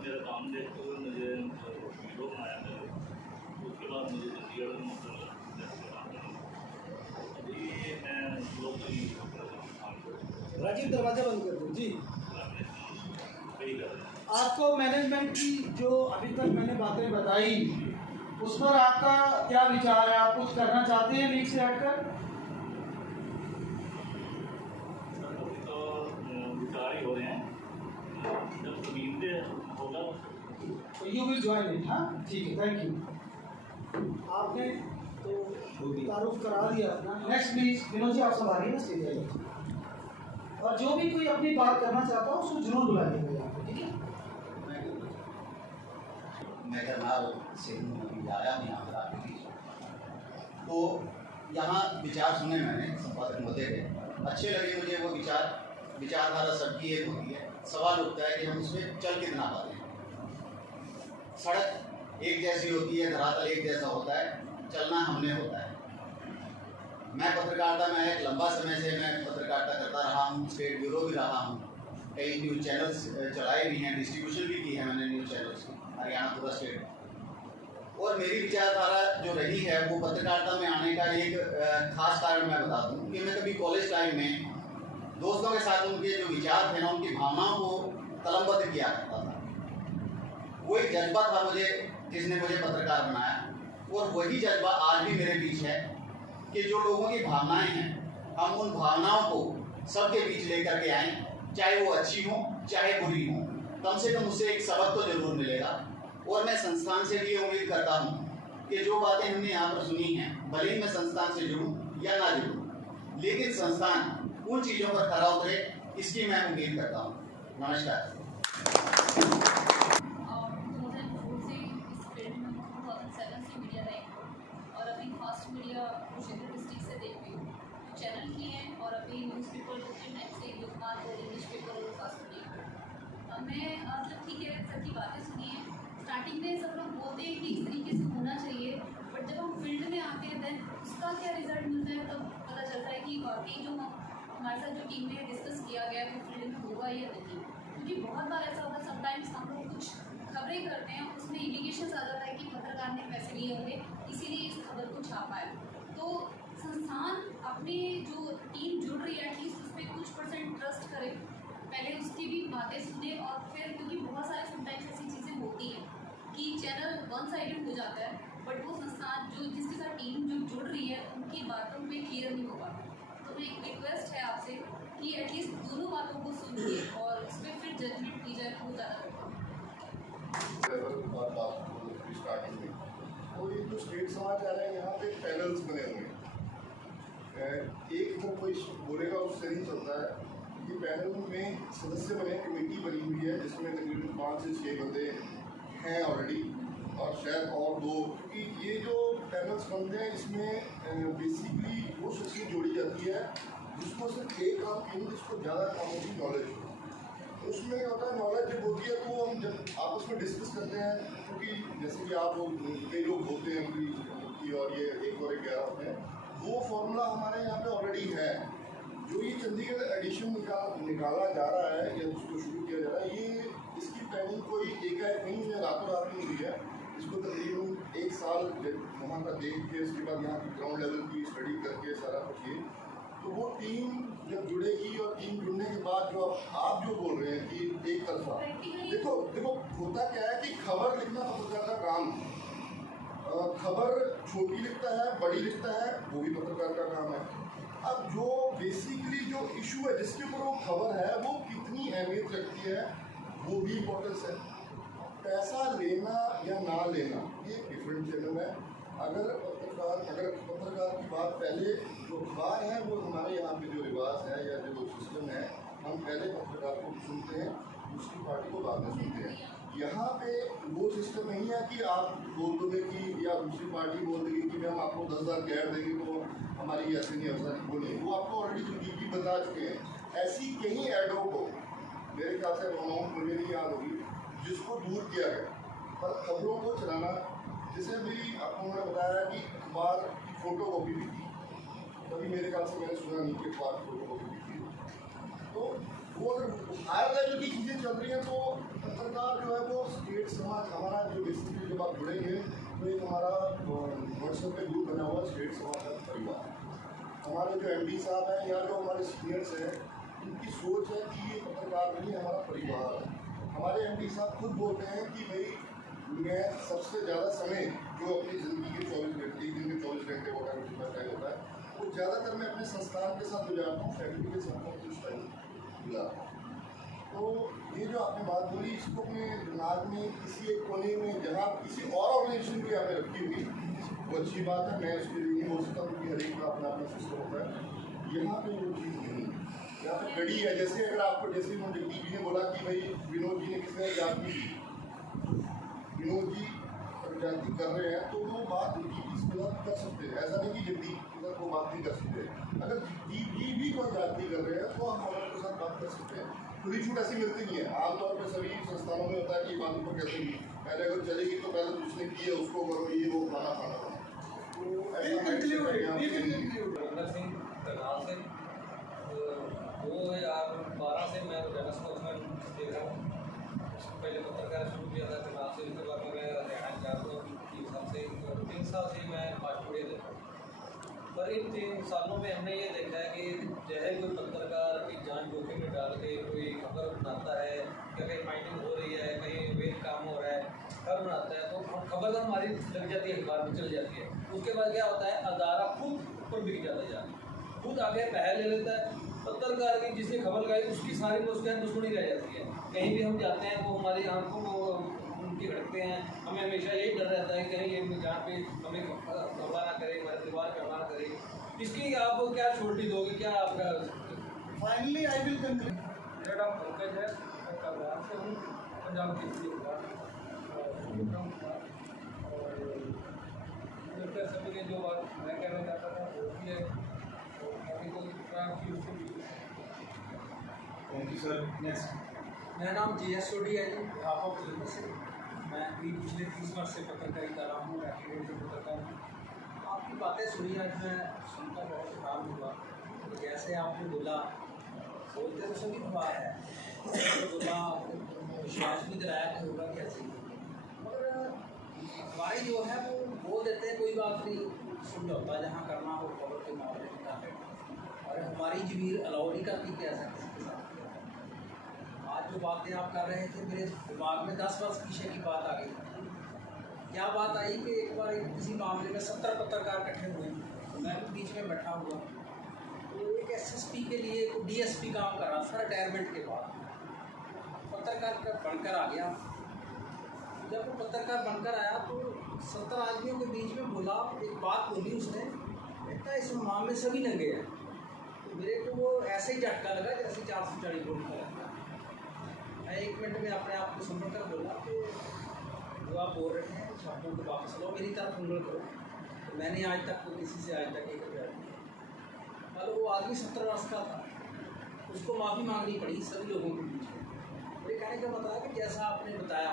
मेरा काम देखते हुए मुझे वीडियो बनाया था, उसके बाद मुझे चंडीगढ़ में अभी मैं राजीव दरवाजा बंद कर दो जी। आपको मैनेजमेंट की जो अभी तक मैंने बातें बताई उस पर आपका क्या विचार है? आप कुछ करना चाहते हैं लीग से हटकर? तो विचार ही हो रहे हैं, जब जमीन पे होगा तो यू विल ज्वाइन इट। हाँ ठीक है, थैंक यू। आपने तो तारुफ करा दिया अपना। नेक्स्ट प्लीज विनोद जी, आप संभालिए ना स्टेज पे। और जो भी कोई अपनी बात करना चाहता हो उसको जरूर बुलाइएगा यहाँ पे, ठीक है? मैं करनाल से अभी आया हूँ यहाँ पर आपके बीच। तो यहाँ विचार सुने मैंने, संपादक महोदय के अच्छे लगे मुझे वो विचारधारा सबकी एक होती है। सवाल उठता है कि हम उसमें चल कितना पाते हैं। सड़क एक जैसी होती है, धरातल एक जैसा होता है, चलना हमने होता है। मैं पत्रकारिता में एक लंबा समय से मैं पत्रकारिता करता रहा हूँ, स्टेट ब्यूरो भी रहा हूँ, कई न्यूज़ चैनल्स चलाए भी हैं, डिस्ट्रीब्यूशन भी की है मैंने न्यूज़ चैनल्स की हरियाणा पूरा स्टेट। और मेरी विचारधारा जो रही है वो पत्रकारिता में आने का एक खास कारण मैं बता दूँ कि मैं कभी कॉलेज टाइम में दोस्तों के साथ उनके जो विचार थे ना, उनकी भावनाओं को कलमबद्ध किया करता था। वो एक जज्बा था मुझे जिसने मुझे पत्रकार बनाया, और वही जज्बा आज भी मेरे बीच है कि जो लोगों की भावनाएं हैं हम उन भावनाओं को सबके बीच लेकर के आएँ, चाहे वो अच्छी हो चाहे बुरी हो, कम से कम उससे एक सबक तो जरूर मिलेगा। और मैं संस्थान से भी उम्मीद करता हूँ कि जो बातें हमने यहाँ पर सुनी हैं, भले ही मैं संस्थान से जुड़ूँ या ना जुड़ूँ, लेकिन संस्थान उन चीज़ों पर खरा उतरे, इसकी मैं उम्मीद करता हूँ। नमस्कार। 2004 से इस फील्ड में 2007 से मीडिया रही और अभी फास्ट मीडिया कुरुक्षेत्र डिस्ट्रिक्ट से देख रही हूँ। चैनल किए हैं और अभी न्यूज़पेपर 2-3 टाइम से लोकनाथ और इंग्लिश पेपर और फास्ट मीडिया। मैं मतलब ठीक है, सबकी बातें सुनी है। स्टार्टिंग में सब लोग बोलते हैं कि इस तरीके से होना चाहिए, बट जब हम फील्ड में आते हैं देन उसका क्या रिजल्ट मिलता है तब पता चलता है कि वाकई जो हमारे साथ जो टीम में डिस्कस किया गया है वो फील्ड में होगा या नहीं। क्योंकि बहुत बार ऐसा होता है, समटाइम्स हम लोग कुछ खबरें करते हैं, उसमें इलिगेशन आ जाता है कि पत्रकार ने पैसे लिए होंगे इसीलिए इस खबर को छापा है। तो संस्थान अपनी जो टीम जुड़ रही है एटलीस्ट उस पर कुछ % ट्रस्ट करे, पहले उसकी भी बातें सुने और फिर, क्योंकि बहुत सारे समटाइम्स ऐसी चीज़ें होती हैं कि चैनल वन साइडेड हो जाता है, बट वो संस्थान जो जिसके साथ टीम जो जुड़ रही है उनकी बातों में क्लियर नहीं होगा। तो मेरी एक रिक्वेस्ट है आपसे कि एटलीस्ट दोनों बातों को सुनिए और उस पर फिर जजमेंट की जाए, वो ज़्यादा स्टार्टिंग में तो ये जो स्टेट समाचार है यहाँ पे पैनल्स बने हुए हैं। एक तो कोई बोलेगा उससे नहीं चलता है। ये पैनल में सदस्य बने, कमेटी बनी हुई है जिसमें तकरीबन 5 से 6 बंदे हैं ऑलरेडी, और शायद और 2, क्योंकि ये जो पैनल्स बनते हैं इसमें बेसिकली वो शख्सियत जोड़ी जाती है जिसको सिर्फ एक काम की नहीं, जिसको ज़्यादा कामों की नॉलेज हो। तो उसमें क्या होता है, नॉलेज जब होती है तो हम जब आपस में डिस्कस करते हैं, क्योंकि जैसे कि आप कई लोग होते हैं कि और ये 1 और 11 होते हैं, वो फॉर्मूला हमारे यहाँ पे ऑलरेडी है। जो ये चंडीगढ़ एडिशन निकाला जा रहा है या उसको शुरू किया जा रहा है, ये इसकी प्लानिंग कोई एकाएक नहीं है, रातों रात नहीं हुई है। इसको तकरीबन 1 साल वहाँ का देख के उसके बाद यहाँ की ग्राउंड लेवल की स्टडी करके सारा कुछ ये, तो वो टीम जब जुड़ेगी और टीम जुड़ने के बाद जो आप जो बोल रहे हैं कि एक तरफा, देखो होता क्या है कि खबर लिखना पत्रकार का काम है। खबर छोटी लिखता है, बड़ी लिखता है, वो भी पत्रकार का काम है। अब जो बेसिकली जो इशू है जिसके ऊपर वो खबर है वो कितनी अहमियत रखती है वो भी इम्पोर्टेंस है। पैसा लेना या ना लेना ये डिफरेंट चैनल है। अगर पत्रकार की बात, पहले जो अखबार है वो हमारे यहाँ पे जो रिवाज है या जो सिस्टम है, हम पहले पत्रकार को सुनते हैं, दूसरी पार्टी को बाद में सुनते हैं। यहाँ पे वो सिस्टम नहीं है कि आप बोल दोगे कि या दूसरी पार्टी बोल देगी कि हम आपको 10,000 कैड देंगे तो हमारी ऐसे नहीं ऐसा नहीं, वो नहीं, वो आपको ऑलरेडी जो डीपी बता चुके हैं। ऐसी कहीं एडों को मेरे ख्याल से अमाउंट मुझे नहीं याद होगी जिसको दूर किया गया, पर खबरों को चलाना, जैसे अभी आपको मैंने बताया कि अखबार की फ़ोटो कॉपी भी थी, तभी मेरे ख्याल से मैंने सुना नहीं कि अखबार की फ़ोटो कॉपी भी थी। तो वो अगर हायर लेवल की चीज़ें चल रही हैं तो पत्रकार जो है वो स्टेट समाज, हमारा जो बेसिकली जब आप जुड़ेंगे तो एक हमारा व्हाट्सएप पे ग्रुप बना हुआ स्टेट समाज का परिवार। हमारे जो MD साहब हैं या जो हमारे सीनियर्स हैं, उनकी सोच है कि ये पत्रकार नहीं हमारा परिवार है। हमारे MD साहब खुद बोलते हैं कि भाई मैं सबसे ज़्यादा समय जो अपनी ज़िंदगी के 24 घंटे, एक दिन के 24 घंटे वो टाइम तय होता है, वो ज़्यादातर मैं अपने संस्थान के साथ गुजारता हूँ, फैमिली के साथ कुछ टाइम गुजारता हूँ। तो ये जो आपने बात बोली, इसको अपने दिमाग में किसी एक कोने में जहाँ किसी और ऑर्गेनाइजेशन की आपने रखी हुई, वो अच्छी बात है, मैं उसके लिए नहीं बोल सकता क्योंकि हर एक का अपना अपना सिस्टम होता है। यहाँ पे वो चीज़ नहीं है, यहाँ पे कड़ी है। जैसे अगर आपको, जैसे जगदीप जी ने बोला कि भाई विनोद जी ने किसने जाति की, विनोद जी जाति कर रहे हैं तो वो बात इसके साथ कर सकते हैं। ऐसा नहीं कि जगदीप के साथ वो बात नहीं कर सकते। अगर जगदीप जी भी कोई जाति कर रहे हैं तो हम उनके साथ बात कर सकते हैं। खुली छूट ऐसी मिलती नहीं है। आमतौर पर सभी संस्थानों में होता है कि बात ऊपर कैसे की, पहले अगर चलेगी तो पहले जिसने की है उसको करो, ये वो खाना खाना। तो सिंह करनाल से 2012 से मैं जनरल स्पोर्ट्समैन देख रहा हूँ। पहले पत्रकार शुरू किया था करनाल से, उसके बाद में मैं हरियाणा जा रहा हूँ 3 साल से मैं फास्ट मीडिया देख रहा हूँ। पर इन 3 सालों में हमने ये देखा है कि चाहे कोई पत्रकार की जान जोखिम में डाल के कोई खबर बनाता है कि कहीं माइनिंग हो रही है, कहीं वेट काम हो रहा है, खबर बनाता है, तो खबर तो हमारी लग जाती है, अखबार में चल जाती है। उसके बाद क्या होता है, अदारा खुद ऊपर बिक जाता है, खुद आगे पहल ले लेता है। पत्रकार की जिसने खबर लगाई उसकी सारी दुश्मनी रह जाती है। कहीं भी हम जाते हैं वो हमारी आंखों को उनकी हटते हैं। हमें हमेशा यही डर रहता है कि कहीं ये जहाँ पे हमें हमला ना करे, हमारे दीवार पर हमला ना करे। इसकी आप क्या छोटी दोगे, क्या आपका? Finally I will conclude. मेरा नाम पंकज है, मैं करनाल से हूँ, पंजाब केसरी अखबार और सभी ने जो बात मैं कहना चाहता था वो भी है। Thank you sir. नेक्स्ट मेरा नाम JS सोडी है जी, बिहाफ ऑफ जलंधर से। मैं भी पिछले 30 वर्ष से पत्रकारी कर रहा हूँ, एक्टिवेट पत्रकार हूँ। आपकी बातें सुनी आज मैं सुनकर बहुत हैरान हुआ। जैसे आपने बोला, बोलते तो सभी बात है, तो बोला विश्वास भी दिलाया कि होगा कैसे, मगर हमारी जो है वो बोल देते हैं कोई बात नहीं, समझौता जहाँ करना हो खबर के मामले में कर लें, और हमारी ज़मीर अलाउ नहीं करती कि ऐसा किसी के साथ। आज जो बातें आप कर रहे थे मेरे दिमाग में 10 वर्ष पीछे की बात आ गई। क्या बात आई कि एक बार किसी मामले में 70 पत्रकार इकट्ठे हुए, तो मैं भी बीच में बैठा हुआ, तो एक SSP के लिए एक DSP काम कर रहा था रिटायरमेंट के बाद, पत्रकार बनकर आ गया। जब वो पत्रकार बनकर आया तो 70 आदमियों के बीच में बोला, एक बात बोली उसने, इतना इस मामले में सभी नंगे हैं। तो मेरे को वो ऐसे ही झटका लगा जैसे 440 गोली का लगता। मैं 1 मिनट में अपने आप को संभल कर बोला कि जो आप बोल रहे हैं शब्दों को वापस लो, मेरी तरफ उंगल करो। तो मैंने आज तक तो किसी से आज तक एक रुपया नहीं। कल वो आदमी 70 वर्ष का था, उसको माफ़ी मांगनी पड़ी सभी लोगों के बीच में। मेरे कहने का मतलब है कि जैसा आपने बताया,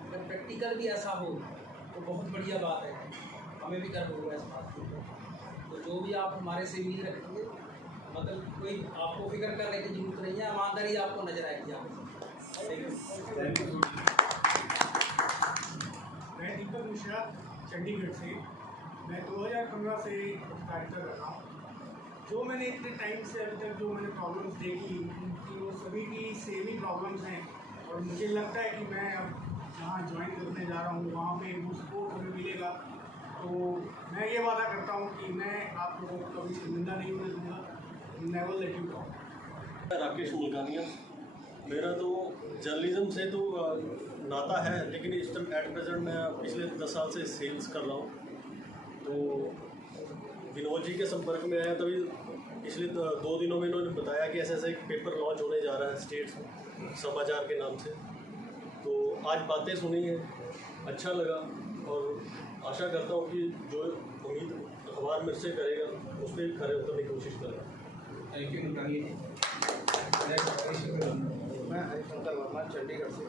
अगर प्रैक्टिकल भी ऐसा हो तो बहुत बढ़िया बात है, हमें भी गर्व होगा इस बात को। तो जो भी आप हमारे से उम्मीद रखेंगे, मतलब कोई आपको फिक्र करने की जरूरत नहीं है, ईमानदारी आपको नजर आएगी। आप मैं दीपक मिश्रा चंडीगढ़ से। मैं 2015 से पत्रकारिता कर रहा हूँ। जो मैंने इतने टाइम से अभी तक जो मैंने प्रॉब्लम्स देखी, उनकी वो सभी की सेम ही प्रॉब्लम्स हैं, और मुझे लगता है कि मैं अब जहाँ ज्वाइन करने जा रहा हूँ वहाँ पे वो सपोर्ट हमें मिलेगा। तो मैं ये वादा करता हूँ कि मैं आप लोगों को कभी शर्मिंदा नहीं होने दूँगा। Never let you down. Rakesh Mulkania. मेरा तो जर्नलिज्म से तो नाता है, लेकिन इस टाइम एट प्रेजेंट मैं पिछले 10 साल से सेल्स कर रहा हूँ। तो विनोद जी के संपर्क में आया, तभी पिछले 2 दिनों में इन्होंने बताया कि ऐसा एक पेपर लॉन्च होने जा रहा है स्टेट समाचार के नाम से। तो आज बातें सुनी है, अच्छा लगा, और आशा करता हूँ कि जो उम्मीद अखबार मेरे से करेगा उस पर खरे उतरने की कोशिश करेगा। थैंक यू मुल्तानी जी। मैं हरिशंकर वर्मा चंडीगढ़ से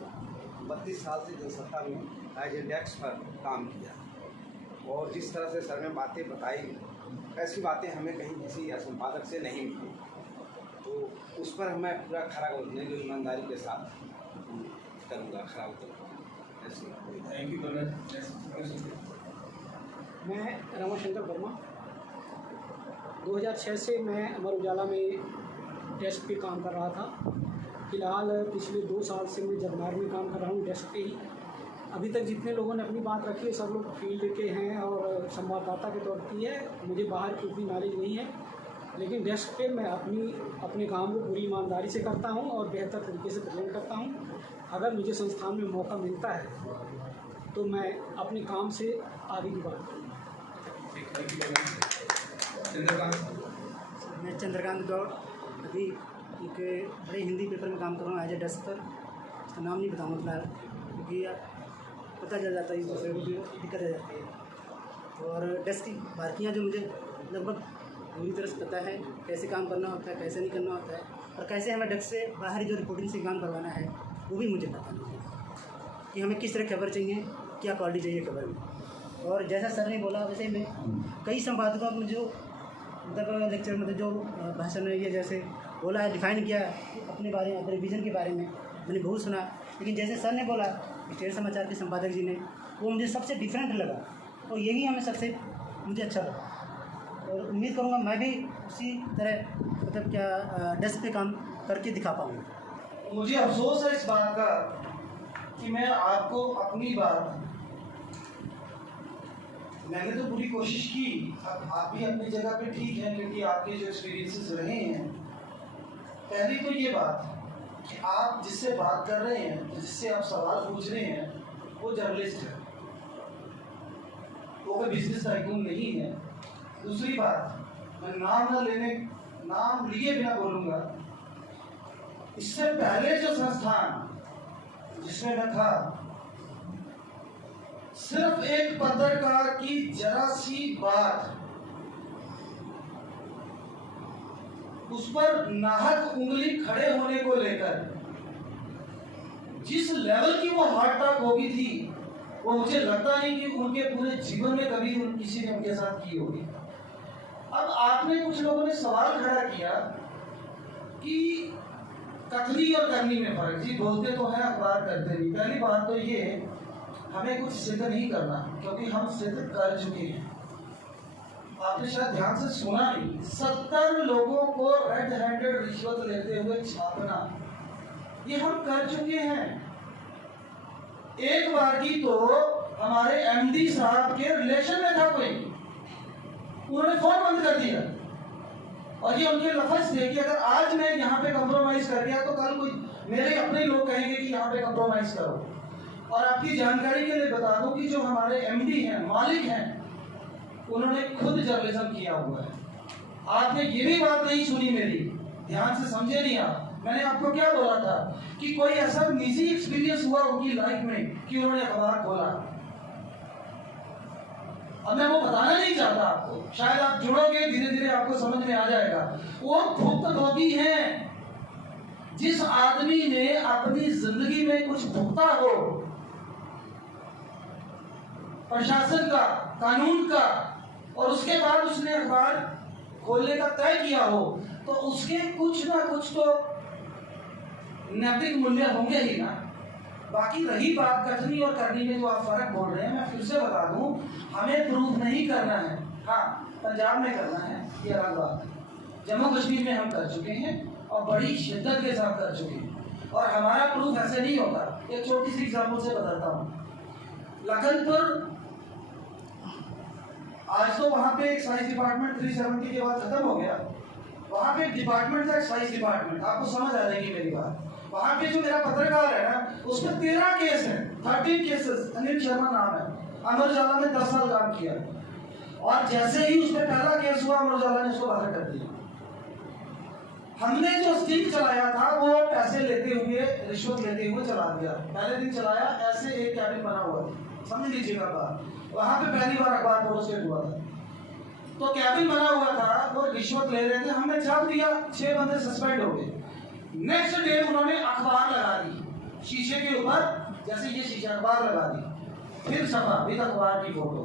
32 साल से जनसत्ता में एज ए डेस्क पर काम किया, और जिस तरह से सर ने बातें बताई, ऐसी बातें हमें कहीं किसी संपादक से नहीं मिली। तो उस पर मैं पूरा खरा उतरने जो ईमानदारी के साथ करूँगा, खरा उतरूँगा ऐसे। Thank you. मैं रमाशंकर वर्मा। 2006 से मैं अमर उजाला में डेस्क पे काम कर रहा था। फ़िलहाल पिछले 2 साल से मैं जगमार में काम कर रहा हूँ डेस्क पे ही। अभी तक जितने लोगों ने अपनी बात रखी है सब लोग फील्ड के हैं और संवाददाता के तौर पर है। मुझे बाहर की उतनी नॉलेज नहीं है, लेकिन डेस्क पे मैं अपने काम को पूरी ईमानदारी से करता हूँ और बेहतर तरीके से प्रेजेंट करता हूँ। अगर मुझे संस्थान में मौका मिलता है तो मैं अपने काम से आगे की बात करूँगा। मैं चंद्रकांत गौड़, अभी एक बड़े हिंदी पेपर में काम कर रहा हूँ एज ए डेस्क पर। उसका नाम नहीं बताऊँगा फिलहाल, क्योंकि पता चल जाता है, एक दूसरे को भी दिक्कत आ जाती है। और डेस्क की बारीकियाँ जो मुझे लगभग पूरी तरह से पता है, कैसे काम करना होता है, कैसे नहीं करना होता है, और कैसे हमें डेस्क से बाहरी जो रिपोर्टिंग से काम करवाना है वो भी मुझे पता नहीं है कि हमें किस तरह खबर चाहिए, क्या क्वालिटी चाहिए खबर में। और जैसा सर ने बोला वैसे मैं कई संपादकों को जो मतलब लेक्चर में जो भाषण में ये जैसे बोला है, डिफाइन किया अपने बारे में, अपने विजन के बारे में, मैंने बहुत सुना। लेकिन जैसे सर ने बोला स्टेट समाचार के संपादक जी ने, वो मुझे सबसे डिफरेंट लगा, और यही हमें सबसे मुझे अच्छा लगा। और उम्मीद करूँगा मैं भी उसी तरह मतलब क्या डेस्क पे काम करके दिखा पाऊँगा। मुझे अफसोस है इस बात का कि मैं आपको अपनी बात, मैंने तो पूरी कोशिश की, अब आप भी अपनी जगह पे ठीक हैं क्योंकि आपके जो एक्सपीरियंसेस रहे हैं। पहली तो ये बात कि आप जिससे बात कर रहे हैं, जिससे आप सवाल पूछ रहे हैं, वो जर्नलिस्ट है, वो कोई बिजनेस टाइकून नहीं है। दूसरी बात, मैं नाम लिए बिना बोलूँगा, इससे पहले जो संस्थान जिसमें मैं था, सिर्फ एक पत्रकार की जरा सी बात, उस पर नाहक उंगली खड़े होने को लेकर जिस लेवल की वो हार्ट अटैक हो गई थी, वो मुझे लगता नहीं कि उनके पूरे जीवन में कभी किसी ने उनके साथ की होगी। अब आपने कुछ लोगों ने सवाल खड़ा किया कि कथनी और करनी में फर्क। जी बोलते तो है, अखबार करते नहीं। पहली बात तो ये, हमें कुछ सिद्ध नहीं करना, क्योंकि हम सिद्ध कर चुके हैं। आपने शायद ध्यान से सुना नहीं, 70 लोगों को रेड हैंडेड रिश्वत लेते हुए छापना, ये हम कर चुके हैं। एक बार की तो हमारे एमडी साहब के रिलेशन में था कोई, उन्होंने फोन बंद कर दिया, और ये उनके लफ्ज थे कि अगर आज मैं यहाँ पे कंप्रोमाइज कर दिया तो कल कोई मेरे अपने लोग कहेंगे कि यहाँ पे कंप्रोमाइज करो। और आपकी जानकारी के लिए बता दूं कि जो हमारे एमडी हैं, मालिक हैं, उन्होंने खुद जर्नलिज्म किया हुआ है। आपने ये भी बात नहीं सुनी मेरी, ध्यान से समझे नहीं आप। मैंने आपको क्या बोला था कि कोई ऐसा निजी एक्सपीरियंस हुआ उनकी लाइफ में कि उन्होंने अखबार खोला। अब मैं वो बताना नहीं चाहता आपको, शायद आप जुड़ोगे, धीरे धीरे आपको समझ में आ जाएगा। वो भुक्तभोगी हैं। जिस आदमी ने अपनी जिंदगी में कुछ भुगता हो, प्रशासन का, कानून का, और उसके बाद उसने अखबार खोलने का तय किया हो, तो उसके कुछ ना कुछ तो नैतिक मूल्य होंगे ही ना। बाकी रही बात कथनी और करनी में जो आप फर्क बोल रहे हैं, मैं फिर से बता दूं, हमें प्रूफ नहीं करना है। हाँ, पंजाब में करना है, ये अलग बात है। जम्मू कश्मीर में हम कर चुके हैं और बड़ी शिद्दत के साथ कर चुके हैं, और हमारा प्रूफ ऐसे नहीं होता। एक छोटी सी एग्जाम्पल से बताता हूँ। लखनपुर, आज तो वहाँ पे एक्साइज डिपार्टमेंट 370 के बाद खत्म हो गया। वहाँ पे डिपार्टमेंट था एक्साइज डिपार्टमेंट, आपको समझ आ जाएगी मेरी बात। वहाँ पे जो मेरा पत्रकार है ना, उसमें 13 केस हैं, 13 केसेस। अनिल शर्मा नाम है, अमर उजाला में 10 साल काम किया, और जैसे ही उसमें पहला केस हुआ, अमर उजाला ने उसको बाहर कर दिया। हमने जो स्टिंग चलाया था वो पैसे लेते हुए, रिश्वत लेते हुए चला दिया। पहले दिन चलाया, ऐसे एक कैबिन बना हुआ था, समझ लीजिएगा बात। वहां पे पहली बार अखबार फोटोस्टेट हुआ था, तो कैबिन बना हुआ था, वो रिश्वत ले रहे थे, हमने छाप दिया, 6 बंदे सस्पेंड हो गए। नेक्स्ट डे उन्होंने अखबार लगा दी शीशे के ऊपर, जैसे ये शीशा, अखबार लगा दी, फिर छपा विद अखबार की फोटो,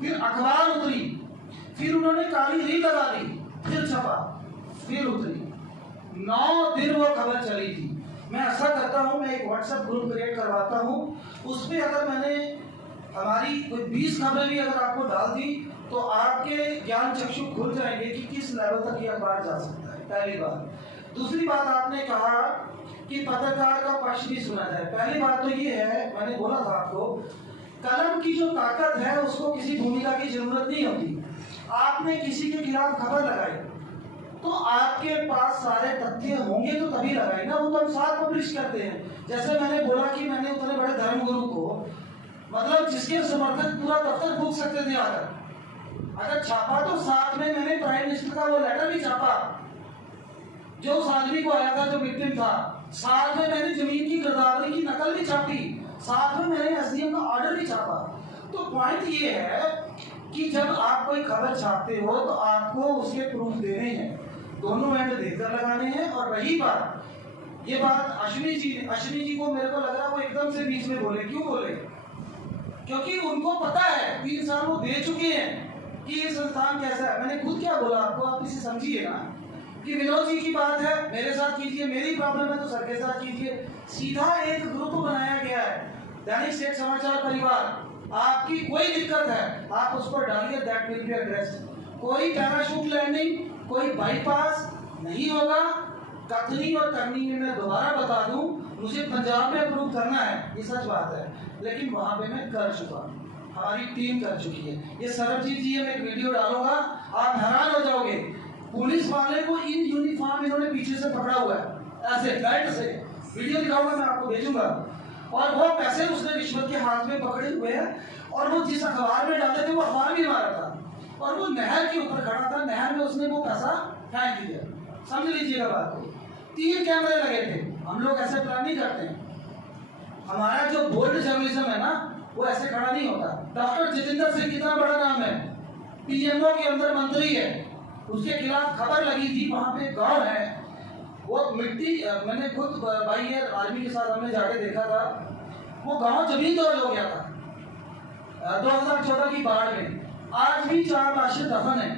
फिर अखबार उतरी, फिर उन्होंने काली रील लगा दी, फिर छपा, फिर उतरी। 9 दिन वो खबर चली थी। मैं ऐसा करता हूँ, मैं एक व्हाट्सएप ग्रुप क्रिएट करवाता हूँ, उसमें अगर मैंने हमारी कोई 20 खबरें भी अगर आपको डाल दी, तो आपके ज्ञान चक्षु खुल जाएंगे कि किस लेवल तक ये अखबार जा सकता है। पहली बात। दूसरी बात, आपने कहा कि पत्रकार का पक्ष भी सुना जाए। पहली बात तो ये है, मैंने बोला था आपको, कलम की जो ताकत है उसको किसी भूमिका की जरूरत नहीं होती। आपने किसी के खिलाफ खबर लगाई तो आपके पास सारे तथ्य होंगे तो तभी लगाए ना, वो तो हम साथ पब्लिश करते हैं। जैसे मैंने बोला कि मैंने उतने बड़े धर्मगुरु को, मतलब जिसके समर्थक पूरा दफ्तर फूंक सकते थे, अगर छापा तो साथ में मैंने प्राइम मिनिस्टर का वो लेटर भी छापा जो उस आदमी को आया था, जो विक्टिम था। साथ में मैंने जमीन की गिरदावरी की नकल भी छापी, साथ में मैंने एसडीएम का ऑर्डर भी छापा। तो पॉइंट ये है कि जब आप कोई खबर छापते हो तो आपको उसके प्रूफ देने हैं, दोनों एंड देखकर लगाने हैं। और रही बात, ये बात अश्विनी जी को मेरे को लग रहा है वो एकदम से बीच में बोले। क्यों बोले? क्योंकि उनको पता है, 3 साल वो दे चुके हैं कि ये संस्थान कैसा है। मैंने खुद क्या बोला आपको, आप इसे समझिए ना, कि विनोद जी की बात है, मेरे साथ कीजिए, मेरी प्रॉब्लम है तो सर के साथ कीजिए। सीधा एक ग्रुप बनाया गया है, दैनिक स्टेट समाचार परिवार। आपकी कोई दिक्कत है आप उस पर डालिए, दैट विल बी एड्रेस्ड। कोई पैराशूट लैंडिंग, कोई बाईपास नहीं होगा। कथनी और करनी में मैं दोबारा बता दूं, मुझे पंजाब में अप्रूव करना है, ये सच बात है, लेकिन वहां पे मैं कर चुका हूं, हमारी टीम कर चुकी है। ये सरबजीत जी है, मैं एक वीडियो डालूंगा, आप हैरान हो जाओगे। पुलिस वाले को इन यूनिफॉर्म इन्होंने पीछे से पकड़ा हुआ है, ऐसे बेल्ट से। वीडियो दिखाऊंगा, मैं आपको भेजूंगा। और वो पैसे उसने रिश्वत के हाथ में पकड़े हुए हैं, और वो जिस अखबार में डाले थे वो अखबार भी हमारा था, और वो नहर के ऊपर खड़ा था, नहर में उसने वो पैसा फेंक दिया। समझ लीजिएगा बात को। 3 कैमरे लगे थे। हम लोग ऐसे प्लान नहीं करते हैं। हमारा जो बोल्ड जर्नलिज्म है ना, वो ऐसे खड़ा नहीं होता। डॉक्टर जितेंद्र सिंह कितना बड़ा नाम है, पीएमओ के अंदर मंत्री है, उसके खिलाफ खबर लगी थी, वहां पे गांव है, वो मिट्टी मैंने खुद भाई यार आर्मी के साथ हमने जाके देखा था, वो गांव जमीन तोड़ हो गया था 2014 की बाढ़ में। आज भी 4 लाशें दफन है।